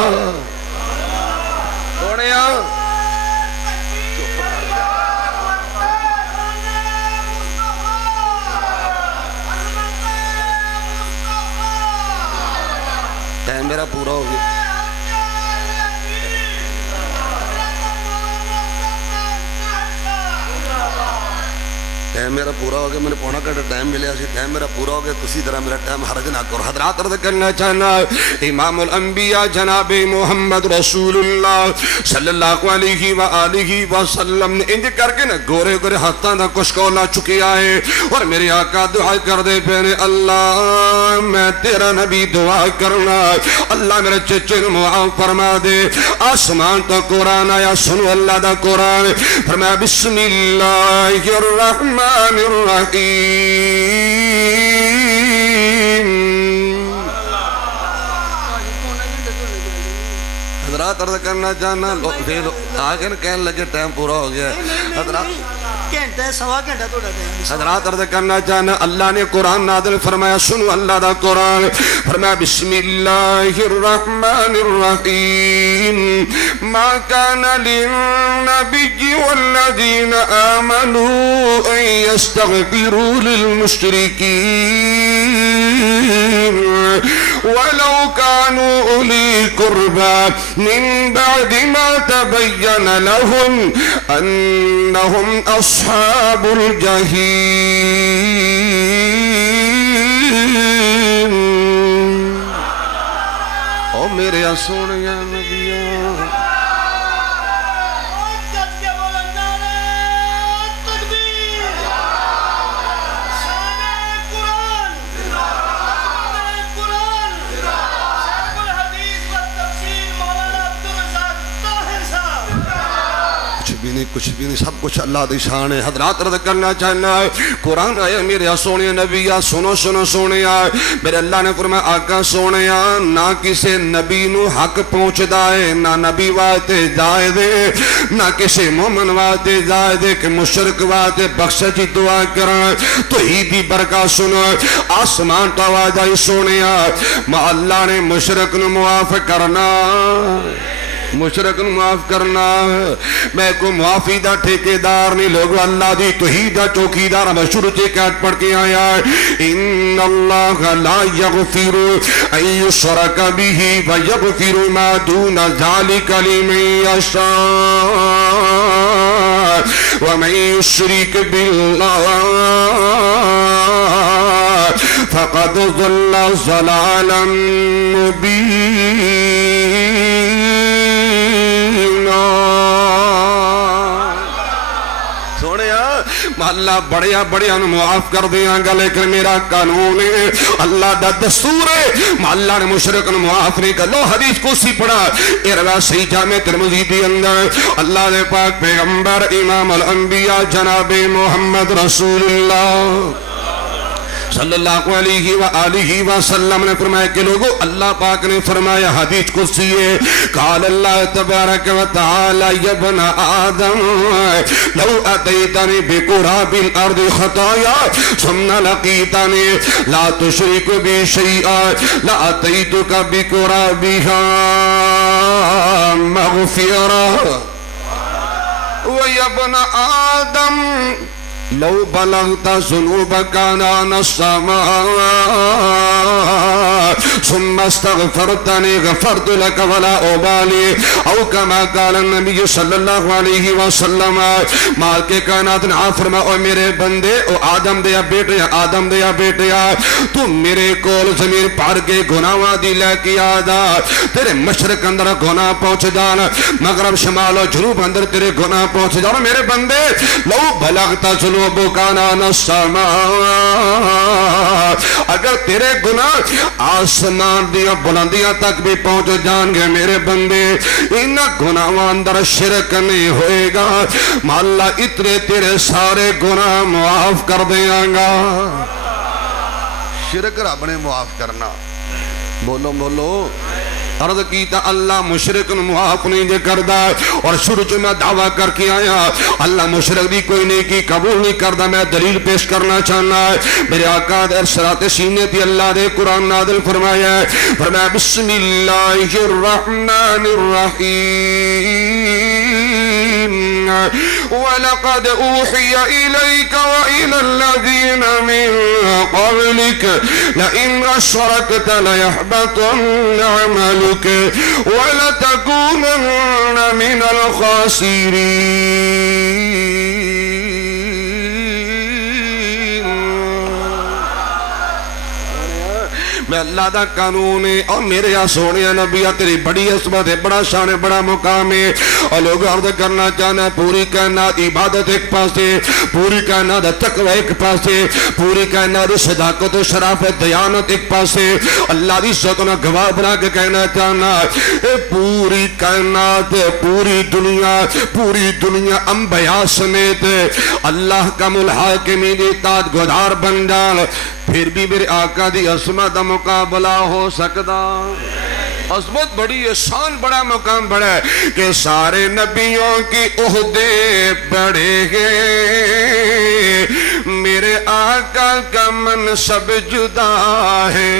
ٹائم میرا پورا ہو گیا ٹائم میرا پورا ہو گیا میں نے پونا گھنٹہ ٹائم ملیا سی ٹائم میرا پورا ہو گیا اسی طرح میرا ٹائم حرج نہ کرو حضرات عرض کرنا چاہنا امام الانبیاء جناب محمد رسول اللہ صلی اللہ علیہ وآلہ وسلم نے انج کر کے نا گورے گورے ہاتھاں دا کچھ کولا چکی آئے اور میرے آقا دعا کر دے پہنے اللہ میں تیرا نبی دعا کرنا اللہ میرے چچے نے معاف فرما دے آسمان تو قرآن آیا سنو اللہ دا قرآن فرمایا بسم اللہ الرحمن الرحیم حضرات عرض کرنا چاہنا آگے کہنے لگے ٹائم پورا ہو گیا حضرات عرض کرنا چاہنا اللہ نے قرآن نازل فرمایا سنو اللہ دا قرآن فرمایا بسم اللہ الرحمن الرحیم ما کان للنبی والذین آمنوا ان یستغفروا للمشرکین ولو كانوا أولي قربى من بعد ما تبين لهم أنهم أصحاب الجحيم او میرے سونے یا نبیوں بھی نہیں کچھ بھی نہیں، سب کچھ اللہ دی شان ہے۔ حضرات عرض کرنا چاہنا ہے قرآن آیا میرے سونے نبی سنو سنو سونے میرے اللہ نے فرمایا آقا سونے نہ کسی نبی نو حق پہنچدا ہے، نہ نبی واسطے جائے دے، نہ کسی مومن واسطے جائے دے کہ مشرک واسطے بخشش دی دعا کرن۔ توحید دی برکات سنو، آسمان تو آواز آئی سونے ما اللہ نے مشرک نو معاف کرنا، مشرک نو معاف کرنا۔ میں کو معافی دا ٹھیکیدار نہیں، لوگ اللہ دی توحید دا چوکیدار۔ میں شروع سے کہت پڑھ کے آیا ان اللہ لا یغفر ان یشرک بہ ویغفر ما دون ذلک لمن یشاء ومن یشرک باللہ فقد ضل ضلالا مبینا۔ اللہ بڑیا بڑیا معاف کر دیاں گا، لیکن میرا قانون ہے، اللہ دا دستور ہے، اللہ نے مشرک نو معاف نہیں کر۔ لو حدیث کو سی پڑھا اروا صحیح جامع ترمذی دی اندر اللہ نے پاک پیغمبر امام الانبیاء جناب محمد رسول اللہ صلی اللہ علیہ وآلہ وسلم نے فرمایا کہ لوگو اللہ پاک نے فرمایا حدیث قدسی ہے قال اللہ تبارک و تعالی یا ابن آدم لو اتیتنی بقراب الارض خطایا ثم لقیتنی لا تشرک be شیئا law اتیتک بقرابها مغفرہ وَيَا ابْنَ Adam love بلغت ذنوبك Annan السماء ثم استغفرتني غفرت لك ولا أبالي او كما قال النبي صلی اللہ علیہ وسلم مال کے کائنات نے فرما او میرے بندے او آدم دیا بیٹیا آدم دیا بیٹیا تو میرے کول زمین پار کے گناہاں دی لے کے آجا تیرے مشرق اندر گناہ پہنچ جانا مغرب شمال و جنوب اندر تیرے گناہ پہنچ جانا میرے بندے لو بلغت ذنوبك عنان السماء اگر تیرے گناہ آسمان دیا بلندیاں تک بھی پہنچ جان گے میرے بندے ان گناہوں اندر شرک نہیں ہوئے گا مولا اتنے تیرے سارے گناہ معاف کر دیاں گا شرک رب نے معاف کرنا بولو بولو عرض کیتا اللہ مشرک معاف نہیں جے کردہ اور شروع میں دعویٰ کر کے آیا اللہ مشرک دی کوئی نیکی قبول نہیں کردہ میں دلیل پیش کرنا چاہنا ہے میرے آقا در صراط سینے تھی اللہ دے قرآن نازل فرمایا ہے فرمایا بسم اللہ الرحمن الرحیم وَلَقَدْ أُوحِيَ إِلَيْكَ وَإِلَى الَّذِينَ مِن قَبْلِكَ لَئِنْ أَشْرَكْتَ لَيَحْبَطَنَّ عَمَلُكَ وَلَتَكُونَنَّ مِنَ الْخَاسِرِينَ میں اللہ دا قانون ہے اور میرے یا سونے نبی تیری بڑی عصمت ہے بڑا شان ہے بڑا مقام ہے اور لوگ عرض کرنا چاہنا پوری کائنات عبادت ایک پاسے پوری کائنات تقوی ایک پاسے پوری کائنات صداقت و شرافت دیانت ایک پاسے اللہ دی سکنا گواہ بنا کے کہنا چاہنا پوری کائنات پوری دنیا انبیاء سمیت اللہ کا ملحاکمین اطاعت گزار بن جان پھر بھی میرے آقا دی عظمت مقابلہ ہو سکتا عظمت بڑی ہے شان بڑا مقام بڑا ہے کہ سارے نبیوں کی عہدے بڑے ہیں میرے آقا کا منصب جدا ہے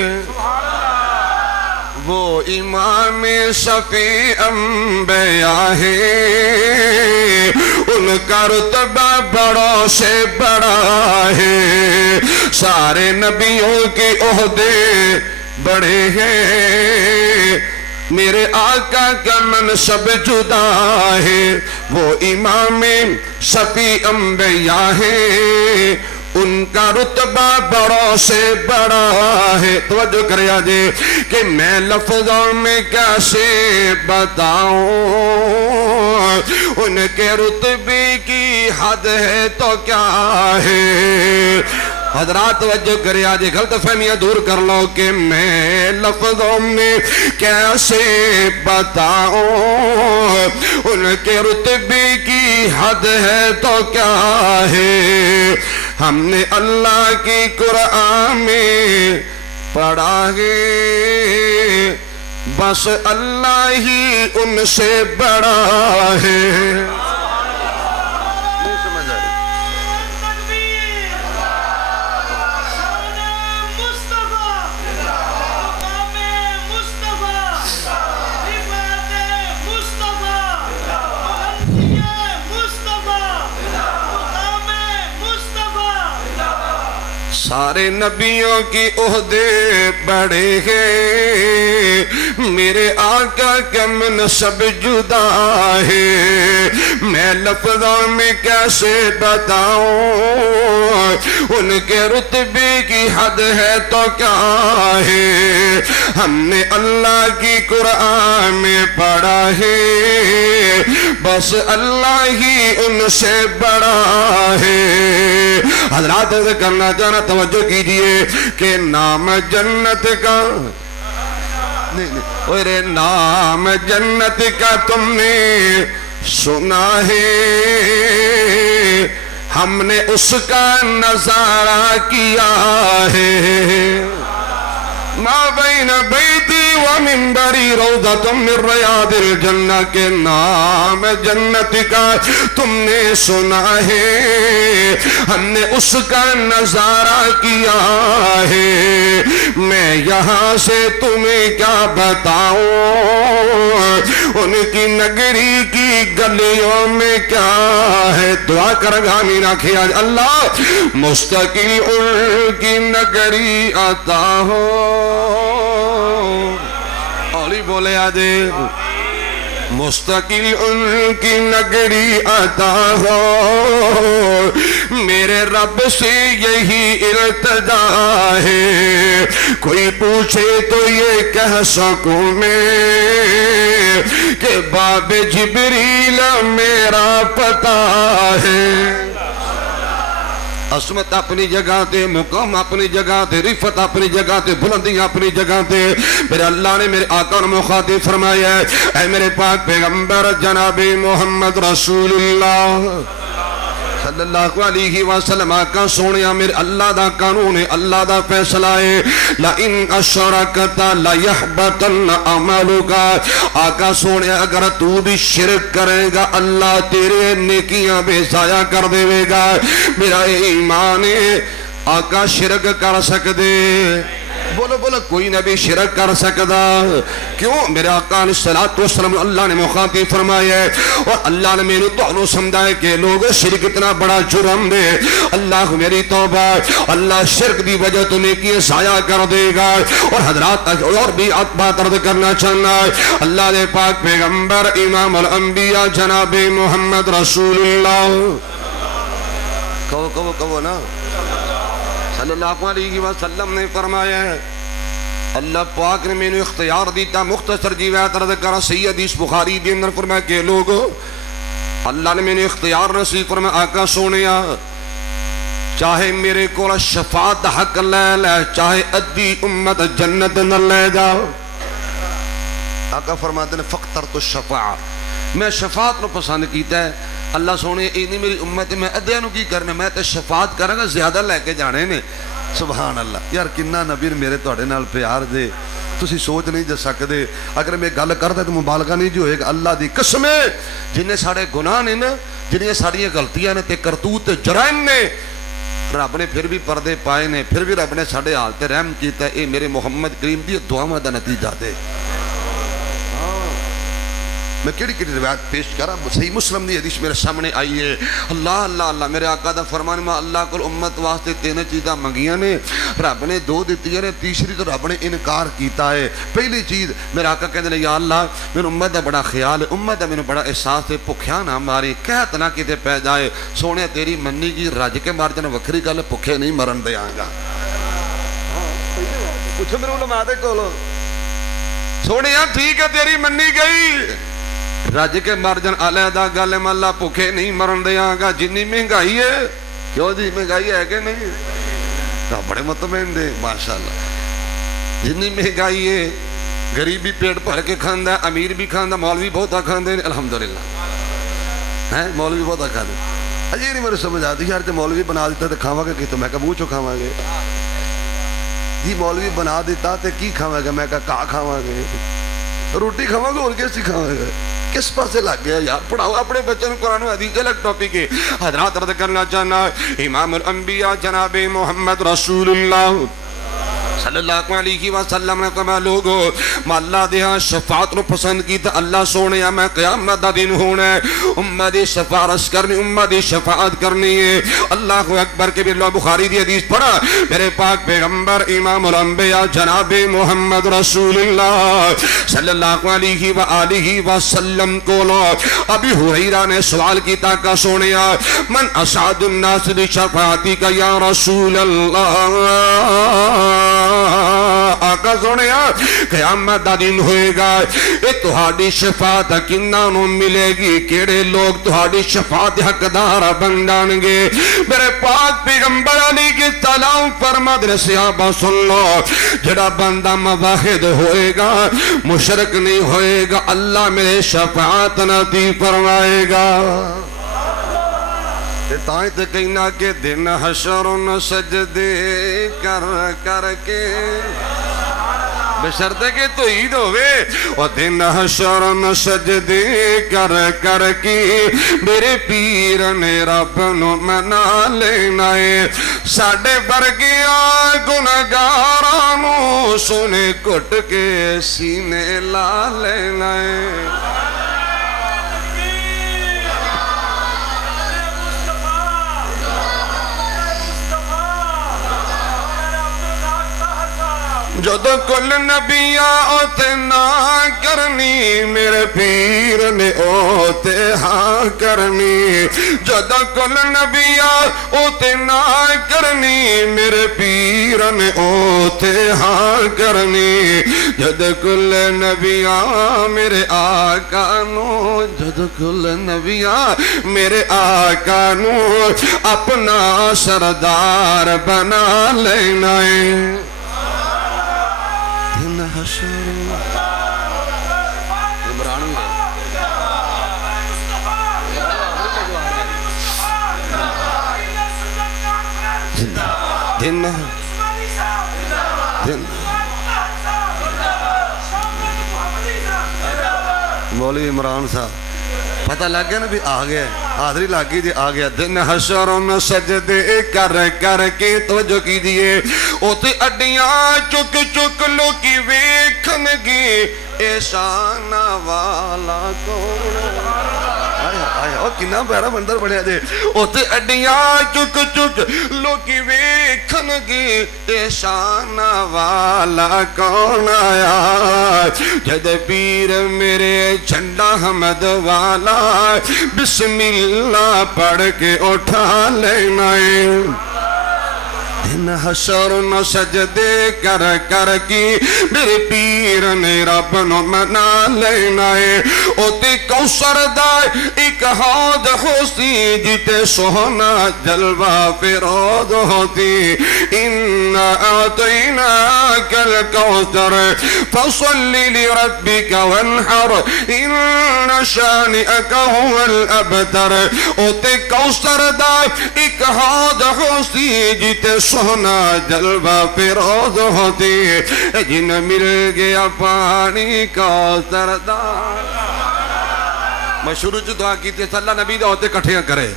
وہ امام شفیع انبیاء ہے ان کا رتبہ بڑوں سے بڑا ہے سارے نبیوں کے عہدے بڑے ہیں میرے آقا کا منصب جدا ہے وہ امام شفیع انبیاء ہے ان کا رتبہ بڑوں سے بڑا ہے توجہ کرے آجے کہ میں لفظوں میں کیسے بتاؤں ان کے رتبے کی حد ہے تو کیا ہے حضرات توجہ کرے آج غلط فہمیاں دور کر لو کہ میں لفظوں میں کیسے بتاؤں ان کے رتبے کی حد ہے تو کیا ہے ہم نے اللہ کی قرآن میں پڑھا ہے بس اللہ ہی ان سے بڑا ہے سارے نبیوں کی عہدے بڑے ہیں میرے آقا کا منصب جدا ہے میں لفظوں میں کیسے بتاؤں ان کے رتبے کی حد ہے تو کیا ہے ہم نے اللہ کی قرآن میں پڑھا ہے بس اللہ ہی ان سے بڑا ہے حضرات کرنا چاہنا توجہ کیجئے کہ نام جنت کا اور نام جنت کا تم نے سنا ہے ہم نے اس کا نظارہ کیا ہے ما بین بیتی و منبری روضۃ من ریاض الجنہ کے نام جنت کا تم نے سنا ہے ہم نے اس کا نظارہ کیا ہے میں یہاں سے تمہیں کیا بتاؤں ان کی نگری کی گلیوں میں کیا ہے دعا کر گا آمین آنکھیں آج اللہ مستقل ان کی نگری عطا ہو اولی بولے آجے مستقل ان کی نگری عطا ہو میرے رب سے یہی التجا ہے کوئی پوچھے تو یہ کہہ سکوں میں کہ باب جبریل میرا پتہ ہے عظمت اپنی جگہ تے مقام اپنی جگہ تے رفت اپنی جگہ تے بلندیاں اپنی جگہ تے میرے اللہ نے میرے آقا اور مخاطب فرمایا ہے اے میرے پاک پیغمبر جناب محمد رسول اللہ صلی اللہ علیہ وسلم آقا سونیا میرے اللہ دا قانون ہے اللہ دا فیصلہ ہے لَإِنْ أَشْرَكَتَ لَيَحْبَتَنَّ عَمَلُكَ آقا سونیا اگر تو بھی شرک کرے گا اللہ تیرے نیکیاں بے ضائع کر دے گا میرا ایمان ہے آقا شرک کر سکدے بولو بولو کوئی نبی شرک کر سکتا کیوں میرے آقا علیہ السلام اللہ نے مخاطب فرمایا ہے اور اللہ نے میرے تو سمجھائے کہ لوگ شرک اتنا بڑا جرم دے اللہ میری توبہ اللہ شرک دی وجہ تو نیکی ضائع کر دے گا اور حضرات اور بھی بات عرض کرنا چاہنا ہے اللہ نے پاک پیغمبر امام الانبیاء جناب محمد رسول اللہ کہو نا صلی اللہ علیہ وسلم نے فرمایا ہے اللہ پاک نے میں نے اختیار دیتا مختصر جیویت عرض کرا صحیح حدیث بخاری دی اندر فرمایا کہ لوگو اللہ نے میں نے اختیار نصیب فرمایا آقا سونیا چاہے میرے کو شفاعت حق لے لے چاہے ادھی امت جنت نہ لے جاؤ آقا فرماتے ہیں فقطر تو شفاعت میں شفاعت نو پسند کیتا ہے اللہ سونے اینی میری امت میں ادھے نو کی کرنے میں تے شفاعت کرنے گا زیادہ لے کے جانے نے سبحان اللہ یار کنہ نبی میرے توڑے نال پیار دے تسی سوچ نہیں جا سکتے اگر میں گل کرتا تو مبالغہ نہیں جو ہوئے گا اللہ دی قسمیں جنہیں ساڑے گناہ نے نا جنہیں ساڑی غلطیاں نے تے کرتوت جرائم نے رب نے پھر بھی پردے پائے نے پھر بھی رب نے ساڑے حالت رحم کیتا ہے اے میرے محمد کریم دی دعا مدہ نتیجہ دے میں کیڑی روایت پیش کرا صحیح مسلم دی حدیث میرے سامنے آئی ہے اللہ اللہ اللہ میرے آقا دا فرمان میں اللہ کو امت واسطے تین چیزاں منگیاں نے رب نے دو دیتی نے تیسری تو رب نے انکار کیتا ہے پہلی چیز میرے آقا کہتے ہیں یا اللہ میرے امت دا بڑا خیال ہے امت دا میرے بڑا احساس ہے پکھیاں نہ ماری کہت نہ کتے پہ جائے سونے تیری منی کی رج کے مار جانا وکری گل پکھے نہیں مرن دے آنگا پوچھو میرے علماء دے کولو سونے یہاں ٹھیک ہے تیری منی گئی رج کے مرجن علیحدہ گل مالا پکھے نہیں مرن دیا گا جنی مہنگائی ہے کیوں جی مہنگائی ہے کہ نہیں بڑے مطمئن دے ماشاءاللہ. جنی مہنگائی ہے غریب بھی پیٹ بھر کے کھاندہ ہے, امیر بھی کھاندہ, مولوی بہت کھاندے ہیں الحمدللہ. مولوی بہت کھاندے ہیں. اجی نہیں میرے سمجھ آتی یار جب مولوی بنا دیتا تو کھاواں گے کی؟ تو میں کہا منہ چو کھاواں گے جی. مولوی بنا دیتا تو کی کھاواں گے؟ میں کہا کھاواں گے, روٹی کھاواں گے اور کیسی کھاواں گے؟ کس پاس سے لگ گیا یار؟ پڑھاؤ اپنے بچوں کو قرآن و حدیث. الگ ٹاپک ہے. حضرات عرض کرنا چاہنا امام الانبیاء جناب محمد رسول اللہ صلی اللہ علیہ وسلم نے کہا لوگو میں اللہ دیا شفاعت نو پسند کی تا اللہ سونے یا میں قیامت دا دن ہونا ہے امتی شفاعت کرنی, امتی شفاعت کرنی ہے. اللہ اکبر کے بھی بخاری دی حدیث پڑھا میرے پاک پیغمبر امام الانبیاء جناب محمد رسول اللہ صلی اللہ علیہ وآلہ وسلم کو لو ابی ہریرہ نے سوال کیتا کا سونیا من اسعد الناس بشفاعتی کا یا رسول اللہ. آقا سونیا قیامت دا دن ہوئے گا اے تہاڈی شفاعت کناں نو ملے گی؟ کیڑے لوگ تہاڈی شفاعت حقدار بن جان گے؟ میرے پاک پیغمبر علیہ السلام فرماتے ہیں صحابہ سن لو جڑا بندہ موحد ہوئے گا مشرک نہیں ہوئے گا اللہ میرے شفاعت نصیب فرمائے گا. تائیں تے کہنا کہ دن حشر سجدے کر کر کے بشرطے کہ تو عید ہوئے اور دن حشر سجدے کر کر کے میرے پیر نے رب نو منا لینا ہے. ساڑھے برگیاں گناہگارانو سنے کٹ کے سینے لا لینا ہے. جدو کل نبیاں اوتے نہ کرنی میرے پیر نے اوتے ہاں کرنی. جدو کل نبیاں اوتے نہ کرنی میرے پیر نے اوتے ہاں کرنی. جد کل نبیاں میرے آقا نو جد کل نبیاں میرے آقا نو اپنا سردار بنا لینا ہے. مولوی عمران صاحب پتہ لگ گیا نا بھی آ گیا حاضری لگ گئی آ گیا. دن حشر میں سجدے کر کر کے توجہ کی دیئے اوتے اڈیاں چک چک لوکی ویکھن گی احسان والا کون. او کنا پیارا منظر بڑھیا دے اوتے اڈیاں چک چک لوکی ویکھن گی احسان والا کون آیا. جد پیر میرے جھنڈا حمد والا بسم اللہ پڑھ کے اٹھا لینا ہے. دن حشر نو سجدے کر کر کی میرے پیر نے رب نو منا لینا ہے. اوتے کوثر دا ایک حوض ہوسی جیتے سونا جلوہ فیروز ہوتی. اِنَّا أَعْطَيْنَاكَ الْكَوْثَرَ فَصَلِّ لِرَبِّكَ وَانْحَرْ إِنَّ شَانِئَكَ هُوَ الْأَبْتَرُ. اوتے کوثر دا ایک حوض ہوسی جیتے سونا جلوہ فیروز ہوتی. جن مل گیا پانی کوثر دا. میں شروع جو دعا کی تھی صلی اللہ نبی دا ہوتے کٹھیاں کرے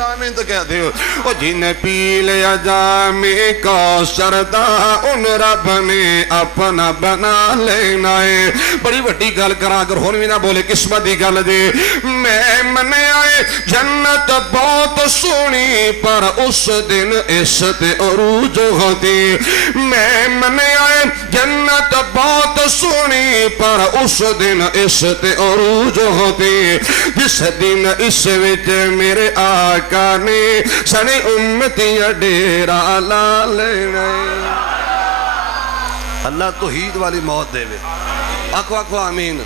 آمین تو کہتے ہو. او جن پی لیا جامی کوثر دا ان رب نے اپنا بنا لینا ہے. بڑی وڈی گل کرا اگر ہون بھی نہ بولے قسمت دی گل دے. میں منے آئے جنت بہت سونی پر اس دن عزت عروج ہوتی. میں منے آئے جنت بہت سونی پر اس دن عزت عروج ہوتی. جس دن اس وچ میرے آقا نے سنے امتیاں ڈیرا لا لینا. اللہ توحید والی موت دے وے آکھو آکھو آمین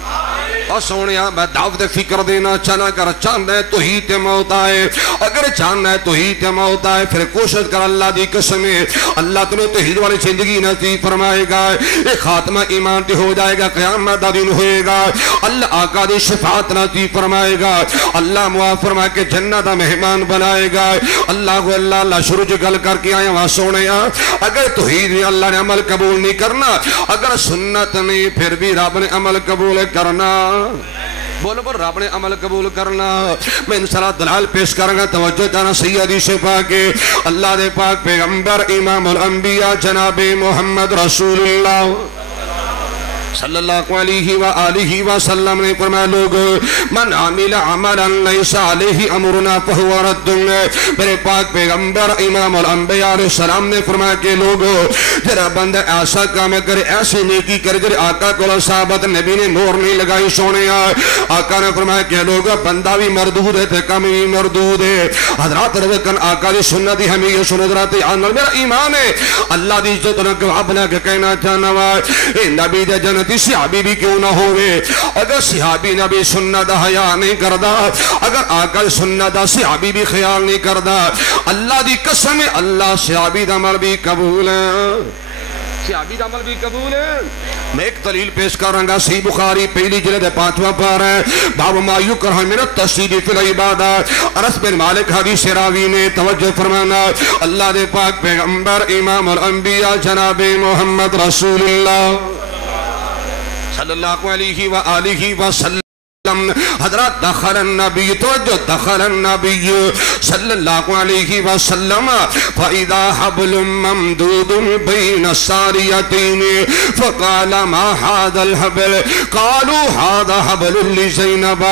اور سونیا میں دعوت فکر دینا چاہنا کر چاہنا ہے توحید موت آئے اگر چاہنا ہے توحید موت آئے پھر کوشش کر اللہ دی قسم ہے اللہ تنہیں توحید والی زندگی نصیب فرمائے گا ایک خاتمہ ایمان تے ہو جائے گا قیامت دا دن ہوئے گا اللہ آقا دی شفاعت نصیب فرمائے گا اللہ معاف فرمائے کہ جنت دا مہمان بنائے گا اللہ کو اللہ شروع جو گل کر کے آیا وہاں سونیا اگر توحید میں اللہ نے عمل قبول نہیں کرنا اگر سنت نہیں پھر بھی رب نے عمل قبول کرنا بولو پر رب نے عمل قبول کرنا میں انشاءاللہ دلال پیش کروں گا توجہ جانا سیدی شفا کے اللہ دے پاک پیغمبر امام الانبیاء جناب محمد رسول اللہ صلی اللہ علیہ وآلہ وسلم نے فرمایا لوگ من عامل عملا لیس علیہ امرنا فہو رد میرے پاک پیغمبر امام الانبیاء علیہ السلام نے فرمایا کہ لوگ جرا بندہ ایسا کام کرے ایسے نیکی کرے جرے آقا کو صحابت نبی نے مور نہیں لگائی سونے آقا نے فرمایا کہ لوگ بندہ بھی مردود ہے کم بھی مردود ہے حضرات روکن آقا دی سنتی ہمیں یہ سنت رہتے میرا ایمان ہے اللہ دی عزت نے گواہ بنا کے کہنا چاہنا اے نبی دے جنت صحابی بھی کیوں نہ ہوئے اگر صحابی نبی سنت حیا نہیں کردا اگر آقا سنت صحابی بھی خیال نہیں کردا اللہ دی قسم اللہ صحابی دا عمل بھی قبول ہے صحابی دا عمل بھی قبول ہے میں ایک دلیل پیش کروں گا صحیح بخاری پہلی جلد 5واں پارہ ہے باب ما یکرہ من التشدید فی العبادات انس بن مالک حدیث راوی نے توجہ فرمانا اللہ دے پاک پیغمبر امام الانبیاء جناب محمد رسول اللہ صلی اللہ علیہ وآلہ وسلم حضرات دخل النبی توجہ دخل النبی صلی اللہ علیہ وسلم فَإِذَا حَبْلٌ مَمْدُودٌ بَيْنَ السَّارِيَتَيْنِ فَقَالَ مَا هَذَا الْحَبْلُ قَالُوا هَذَا حَبْلٌ لِزَيْنَبَ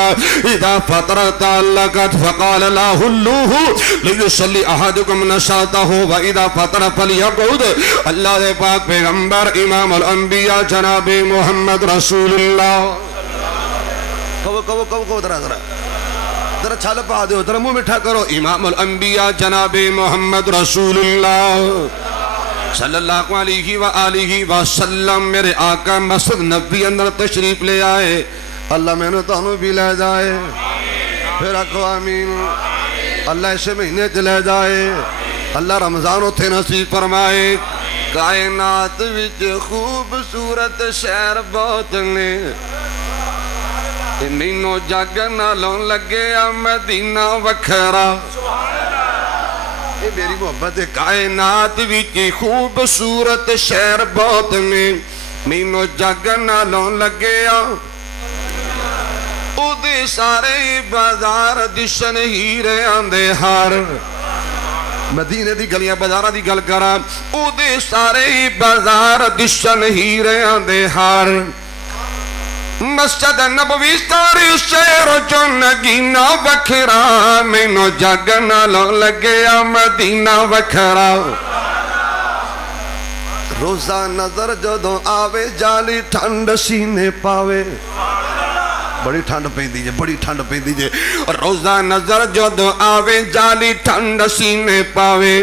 إِذَا فَطَرَتْ تَعَلَّقَتْ فَقَالَ لَا هُلُّوهُ لِيُصَلِّ أَحَدُكُمْ نَشَاطَهُ وَإِذَا فَطَرَ فَلْيَقْعُدْ اللہ دے پاک پیغمبر امام الانبیاء جناب محمد رسول اللہ کہو ذرا چھال پا دے ذرا منہ مٹھا کرو امام الانبیاء جناب محمد رسول اللہ صلی اللہ علیہ وآلہ وسلم میرے آقا مسجد نبی اندر تشریف لے آئے اللہ میں نے تانوں بھی لے جائے پھر آکھو آمین اللہ اسے مہینے چلے جائے اللہ رمضان اتھے نصیب فرمائے کائنات وچ خوبصورت شہر بہت نے مینو جگ نالوں لگے مدینہ وکھرا میری محبت کائنات وچ خوبصورت شہر بہت نے مینو جگ نالوں لگے او دے سارے بازار دشن ہیرے آندے ہار مدینے دی گلیاں بازارہ دی گل کرا او دے سارے بازار دشن ہیرے آندے ہار مسجد نبوی ساری شہر جو نگینہ وکھرا مینو جگ نالوں لگیا مدینہ وکھرا روزہ نظر جدوں آوے جالی ٹھنڈ سینے پاوے بڑی ٹھنڈ پیندی جے بڑی ٹھنڈ پیندی جے روزہ نظر جدوں آوے جالی ٹھنڈ سینے پاوے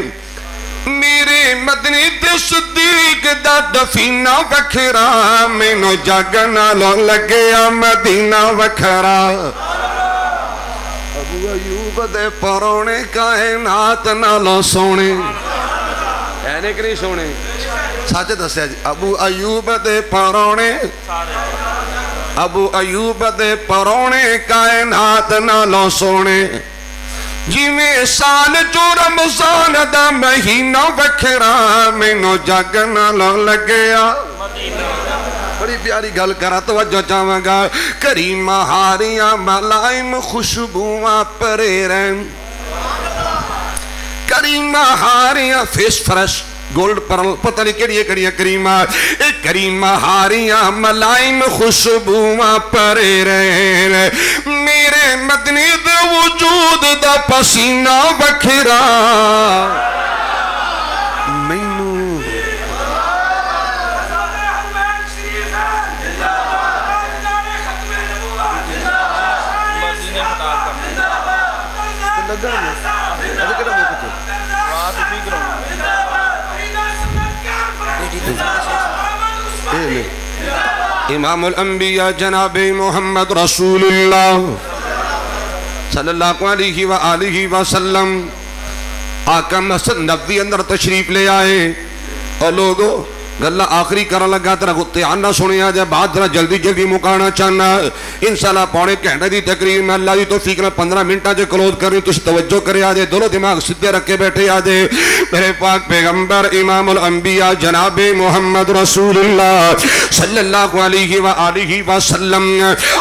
میرے مدنی تے صدیق دا دفینہ وکھرا مینو جگ نالوں لگیا مدینہ وکھرا ابو ایوب دے پرونے کائنات نالوں سونے اینے کہ نہیں سونے سچ دسیا جی ابو ایوب دے پرونے ابو ایوب دے پرونے کائنات نالوں سونے جی میں سال جو رمضان دا مہینہ وکھرا مینو جگ نالوں لگیا بڑی پیاری گل کرا توجہ چاہواں گا کریمہ ہاریاں ملائم خوشبوواں پرے رہن کریمہ ہاریاں فیس فرش گولڈ پرل پتہ نہیں کڑیے کڑیے کریمہ ایک کریمہ ہاریاں ملائم خوشبوواں پرے رہن میرے مدنی دے وجود دا پسینہ وکھرا مینو امام الانبیاء جناب محمد رسول اللہ صلی اللہ علیہ وآلہ وسلم آقا مسجد نبوی اندر تشریف لے آئے اور لوگوں گلہ آخری کرن لگا ترہ غطیان نہ سنیا جائے بات ذرا جلدی جلدی مکانا چاہنا انشاءاللہ پونے گھنٹے دی تقریر میں اللہ دی توفیق میں 15 منٹا جو کلوز کرنی تو توجہ کرے آجے دونوں دماغ سدھے رکھ کے بیٹھے آجے میرے پاک پیغمبر امام الانبیاء جناب محمد رسول اللہ صلی اللہ علیہ وآلہ وسلم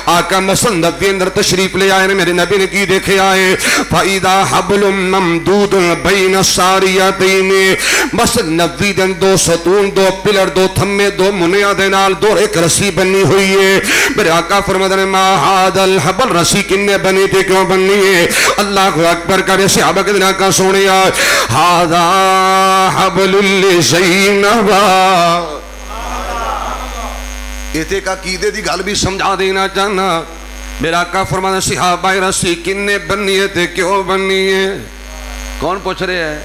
آقا مسجد نبوی اندر تشریف لے آئے میرے نبی نے کی دیکھے آئے فَإِذَا حَبْلٌ مَمْدُودٌ بَيْنَ السَّارِيَتَيْنِ مسجد نبوی دن دو ستون دو پلر دو تھمے دو منیا دینال دو ایک رسی بنی ہوئی ہے میرے آقا فرماتے ہیں ما هذا الحبل رسی کننے بنی تھی کیوں بنی ہے اللہ اکبر کا صحابہ کے دن آقا سونیا هذا حبل لزینب ایتے کا قیدے دی گل بھی سمجھا دینا چاہنا میرا آقا فرماتے ہیں صحابہ رسی کننے بنی ہے کیوں بنی ہے کون پوچھ رہے ہیں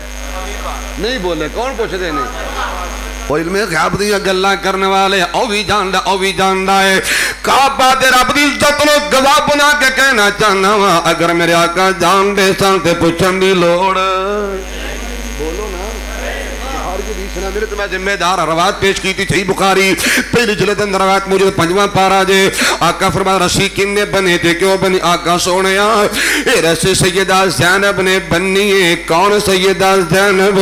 نہیں بولے کون پوچھ رہے نہیں وہ علم غیب دیا گلہ کرنے والے او بھی جاندا ہے کعبہ دے رب دی عزت نو گواہ بنا کے کہنا چاہنا وا اگر میرے آقا جان دے سان تے پوچھن دی لوڑ بولو نا بخاری کے بیچ میرے تو میں ذمہ دار روایت پیش کی تھی صحیح بخاری پہلی جلد اندر روایت موجود 5واں پارہ جے آقا فرمایا رسی کنے بنے تھے کیوں بنی آقا سونیا اے رسی سیدہ زینب نے بنی ہے کون سیدہ زینب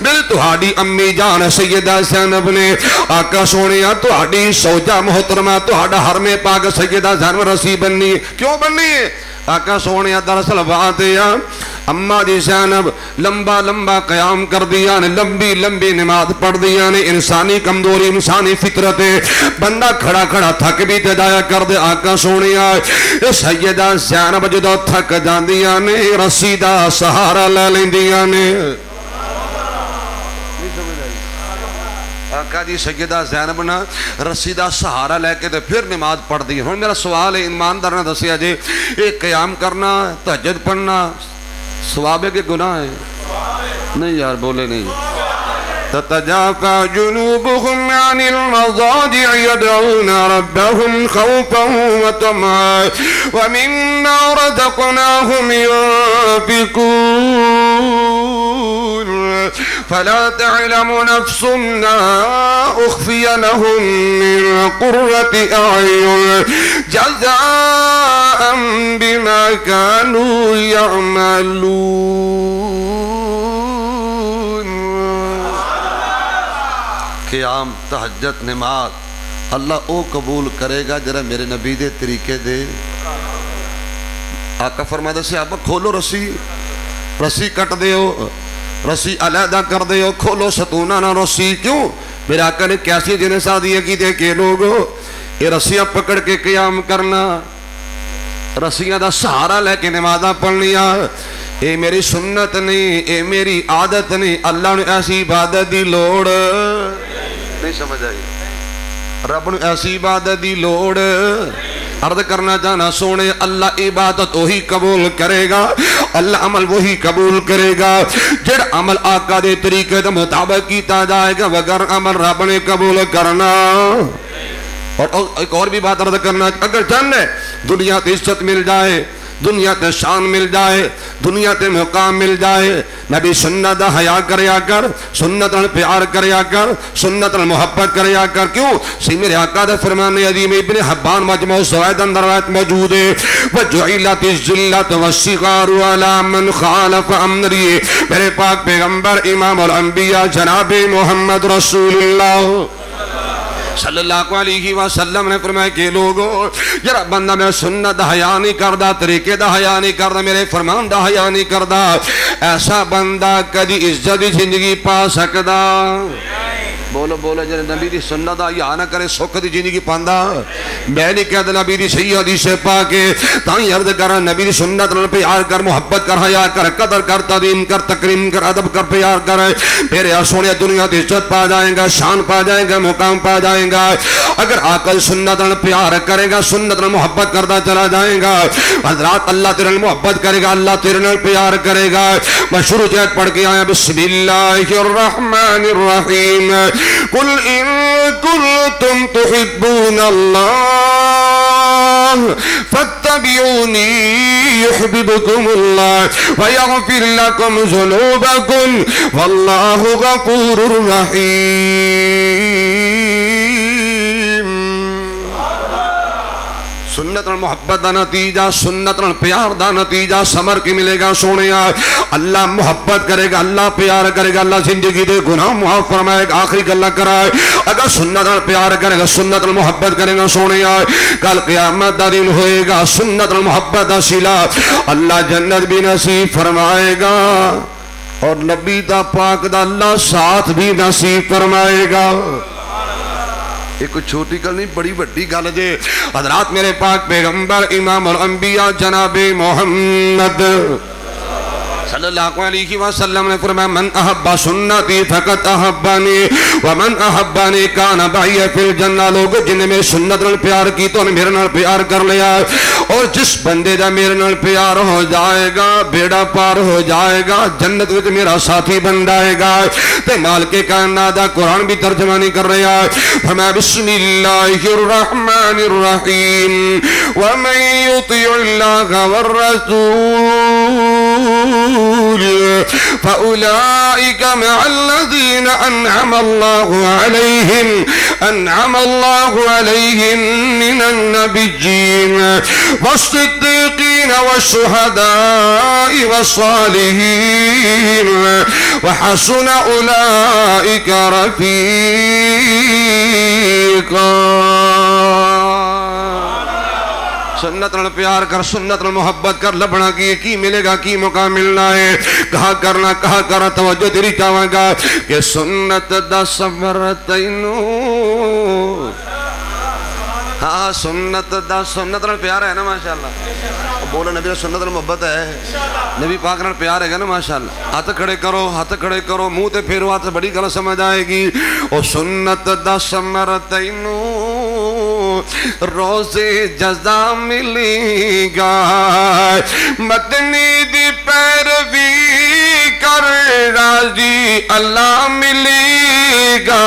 بل تہاڈی امی جان سیدہ زینب نے آقا سونیا تہاڈی سوجا محترمہ تہاڈا حرم پاک سیدہ زینب رسی بنی کیوں بنی ہے آقا سونیا دراصل بات ہے اماں دی زینب لمبا لمبا قیام کر دیا نے لمبی لمبی نماز پڑھ دیا نے انسانی کمزوری انسانی فطرت بندہ کھڑا کھڑا تھک بھی تدایا کر دے آقا سونیا سیدہ زینب جدو تھک جاندیاں نے رسی دا سہارا لے لیندیاں نے آقا جی سیدہ زینب نا رسی دا سہارا لے کے پھر نماز پڑھ دی ہوں میرا سوال ہے ایماندار نے دسیا جی ایک قیام کرنا تہجد پڑھنا ثواب کے گناہ ہیں نہیں یار بولے نہیں تتجافى جنوبهم عن المضاجع يدعون ربهم خوفا وطمعا ومما رزقناهم ينفقون فلا تعلم نفس ما أخفي لهم من قرة أعين جزاء بما كانوا يعملون قیام تہجد نماز اللہ او قبول کرے گا جرا میرے نبی دے طریقے دے آقا فرمایا صحابہ کھولو رسی کٹ دیو رسی علیحدہ کر دیو کھولو ستونہ نہ رسی کیوں میرے آقا نے کیسی جنہیں سادیہ کی دے کہ لوگو یہ رسیاں پکڑ کے قیام کرنا رسیاں دا سہارا لے کے نمازہ پڑھنیا اے میری سنت نہیں اے میری عادت نہیں اللہ نے ایسی عبادت دی لوڑ نہیں سمجھ آئی رب نے ایسی عبادت دی لوڑ عرض کرنا چاہنا سونے اللہ عبادت وہی قبول کرے گا اللہ عمل وہی قبول کرے گا جڑ عمل آقا دے طریقے دے مطابق کیتا جائے گا وگر عمل رب نے قبول کرنا اور ایک اور بھی بات عرض کرنا اگر چاہنے دنیا تے عزت مل جائے دنیا تے شان مل جائے دنیا تے مقام مل جائے نبی سنت دا حیا کریا کر سنت نال پیار کریا کر سنت نال محبت کریا کر کیوں سی میرے آقا دا فرمان عظیم ابن حبان مجموع الزوائد اندر روایت موجود ہے وجعلت الذلۃ والصغار علی من خالف امری میرے پاک پیغمبر امام الانبیاء جناب محمد رسول اللہ صلی اللہ علیہ وسلم نے فرمایا کہ لوگو جرا بندہ میں سنت دا حیا نہیں کردہ طریقے دا حیا نہیں کردہ میرے فرمان دا حیا نہیں کردہ ایسا بندہ کدی عزت زندگی پا سکدا بولو بولو جنہیں نبی دی سنت دا یا نہ کرے سکھ دی زندگی پاندہ میں نہیں کہتا نبی دی صحیح حدیث پا کے تائیں عرض کر نبی دی سنت نال پیار کر محبت کر حیا کر قدر کر تعظیم کر تکریم کر ادب کر پیار کر پھر سونے دنیا دی عزت پا جائیں گا شان پا جائیں گا مقام پا جائیں گا اگر آقا سنت نال پیار کرے گا سنت نال محبت کرتا چلا جائیں گا حضرات اللہ تیرے نال محبت کرے گا اللہ تیرے نال پیار کرے گا میں شروع جہت پڑھ کے آیا بسم اللہ الرحمن الرحیم قل إن كنتم تحبون الله فاتبعوني يحببكم الله ويغفر لكم ذنوبكم والله غفور رحيم. سنت اور محبت دا نتیجہ، سنت اور پیار دا نتیجہ سمر کی ملے گا سونے. اللہ محبت کرے گا، اللہ پیار کرے گا، اللہ زندگی دے گناہ معاف فرمائے گا. آخری گلہ کرائے اگر سنت اور پیار کرے گا، سنت اور محبت کرے گا سونے. کل قیامت دا دن ہوئے گا، سنت اور محبت دا صلہ اللہ جنت بھی نصیب فرمائے گا اور نبی دا پاک دا اللہ ساتھ بھی نصیب فرمائے گا. ایک کوئی چھوٹی گل نہیں، بڑی بڑی گل جے. حضرات میرے پاک پیغمبر امام الانبیاء جناب محمد صلی اللہ علیہ وسلم نے فرمایا من احب سنتی فقط احبانی ومن احبانی کان معی فی الجنہ. لوگ جن میں سنت نال پیار کی تو میرے نال پیار کر لیا، اور جس بندے دا میرے نال پیار ہو جائے گا بیڑا پار ہو جائے گا، جنت وچ میرا ساتھی بن جائے گا. تے مالک کائنات دا قرآن بھی ترجمہ نہیں کر رہا. فرمایا بسم اللہ الرحمن الرحیم ومن یطیع اللہ والرسول فأولئك مع الذين أنعم الله عليهم من النبيين والصديقين والشهداء والصالحين وحسن أولئك رفيقا. سنت نال پیار کر، سنت نال محبت کر، لبنا کی ملے گا، کی موقع ملنا ہے. کہا کرنا توجہ تیری چاہاں گا کہ سنت دا صبر تینو. ہاں سنت دا، سنت نال پیار ہے نا ماشاءاللہ. بولو نبی سنت نال محبت ہے، نبی پاک نال پیار ہے گا نا ماشاءاللہ. ہاتھ کھڑے کرو، ہاتھ کھڑے کرو، منہ تے پھیرو ہاتھ، بڑی گل سمجھ آئے گی. او سنت دا صبر تینو روزے جزا ملے گا، مدنی دی پیروی کر راضی اللہ ملے گا.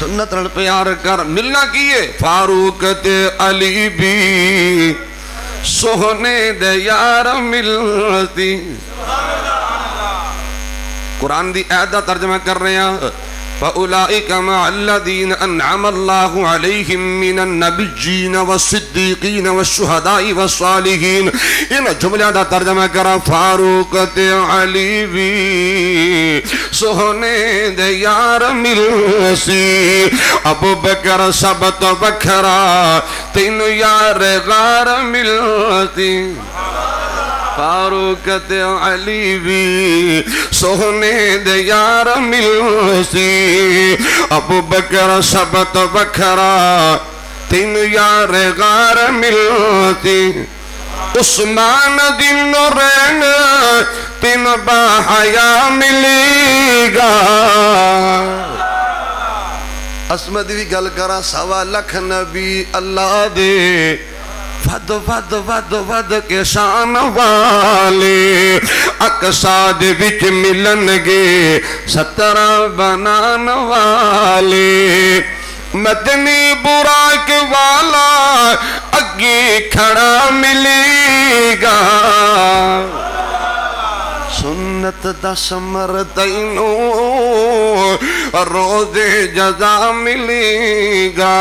سنت نال پیار کر، ملنا کیے فاروق تے علی بھی سونے دے یار ملتی. قرآن دی آیت دا ترجمہ کر رہے ہیں فَأُولَئِكَ مَعَ الَّذِينَ أَنْعَمَ اللَّهُ عَلَيْهِمْ مِنَ النَّبِيِّينَ وَالصِّدِّيقِينَ وَالشُّهَدَاءِ وَالصَّالِحِينَ. ان جملہ دا ترجمہ کرا فاروق تے علی بھی سونے دے یار ملسی، ابو بکر سب تو بکھرا تین یار غار ملتی. فاروق تے علی بھی سونے دے یار ملسی، ابو بکر سب تو بکھرا تین یار غار ملتی. عثمان دن نورین تین باحیا ملے گا. عصمت بھی گل کرا سوا لکھ نبی اللہ دے ود ود ود ود کے شان والے اقصاد وچ ملن گے 17 بنان والے. مدنی براق والا اگے کھڑا ملے گا. سنت دا سمر تینو روز جزا ملے گا،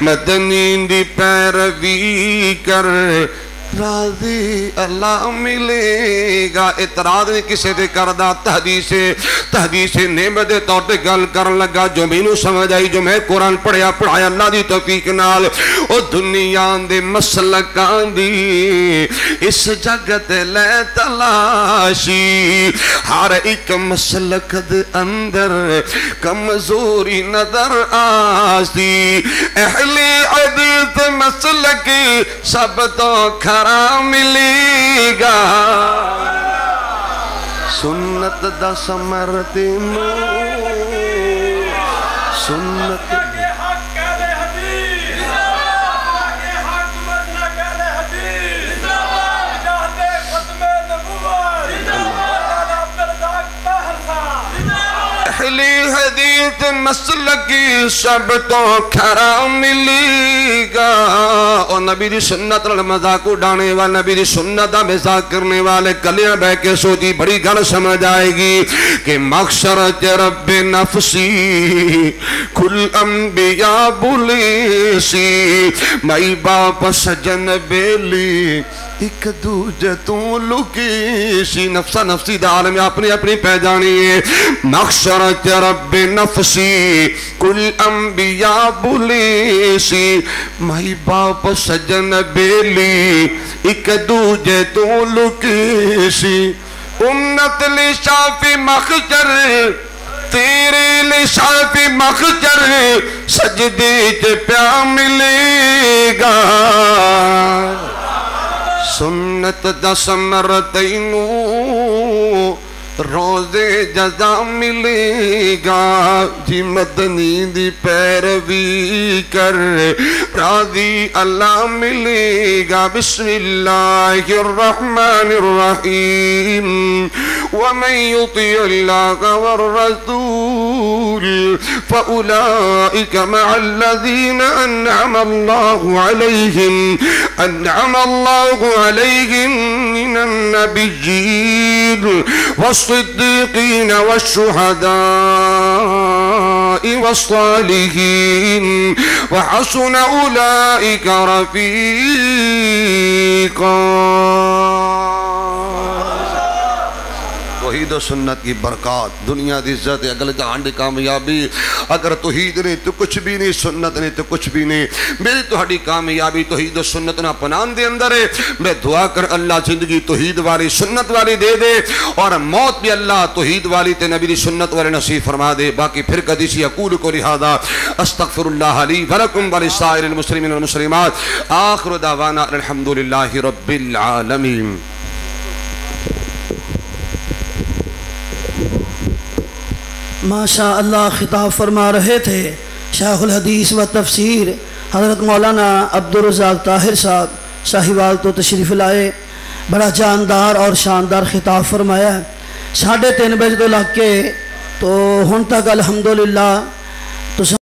مدنی دی پیروی کر راضی اللہ ملے گا. اعتراض نہیں کسے دے کردہ، تحدیث نعمت دے طور تے گل کرن لگا جو مینوں سمجھ آئی، جو میں قرآن پڑھیا اللہ دی توفیق نال. او دنیا دے مسلکاں دی اس جگت لے تلاشی، ہر ایک مسلک دے اندر کمزوری نظر آسی. اہل حدیث مسلک سب تو کھرا ملے گا. سنت دا سمر تینو سنت اہلی حدیث مسلکی سب تو کھرا ملے گا، اور نبی دی سنت نال مذاق اڑانے والے، نبی دی سنت دا مذاق کرنے والے کلیاں بہ کے سوچی بڑی گل سمجھ آئے گی کہ مغشرت رب نفسی کل انبیاء بولیسی، مائی باپ سجن بیلی ایک دوجہ تو لکی سی، نفسا نفسی دا عالم اپنی اپنی پہچانی ہے۔ مغشرت رب نفسی کل انبیاء بولیسی، مائی باپ سجن بیلی ایک دوجہ تو لکی سی، امت لشافی مخجر تیرے لشافی مخجر سجدے چ پیا ملے گا، سنت دا سمرتینو روزے جزا ملے گا، جی مدنی دی پیروی کر راضی اللہ ملے گا۔ بسم اللہ الرحمن الرحیم، ومن يطع الله والرسول فأولئك مع الذين أنعم الله عليهم من النبيين والصديقين والشهداء والصالحين وحسن أولئك رفيقا۔ توحید و سنت کی برکات، دنیا دی عزت، اگلے جہان دی کامیابی، اگر توحید نہیں تو کچھ بھی نہیں، سنت نہیں تو کچھ بھی نہیں۔ میری توہاڈی کامیابی توحید و سنت نہ اپنان دے اندر ہے۔ میں دعا کر اللہ زندگی توحید والی سنت والی دے دے، اور موت بھی اللہ توحید والی تے نبی دی سنت والی نصیب فرما دے۔ باقی پھر کدی سی اقول کو لہذا استغفر اللہ لی ولکم ولسائر المسلمین والمسلمات، آخر دعوانا الحمدللہ رب العالمین۔ ماشاء اللہ خطاب فرما رہے تھے شیخ الحدیث و تفسیر حضرت مولانا عبدالرزاق طاہر صاحب ساہیوال تو تشریف لائے، بڑا جاندار اور شاندار خطاب فرمایا ہے۔ 3:30 بجے تو لگ کے تو ہن تک الحمدللہ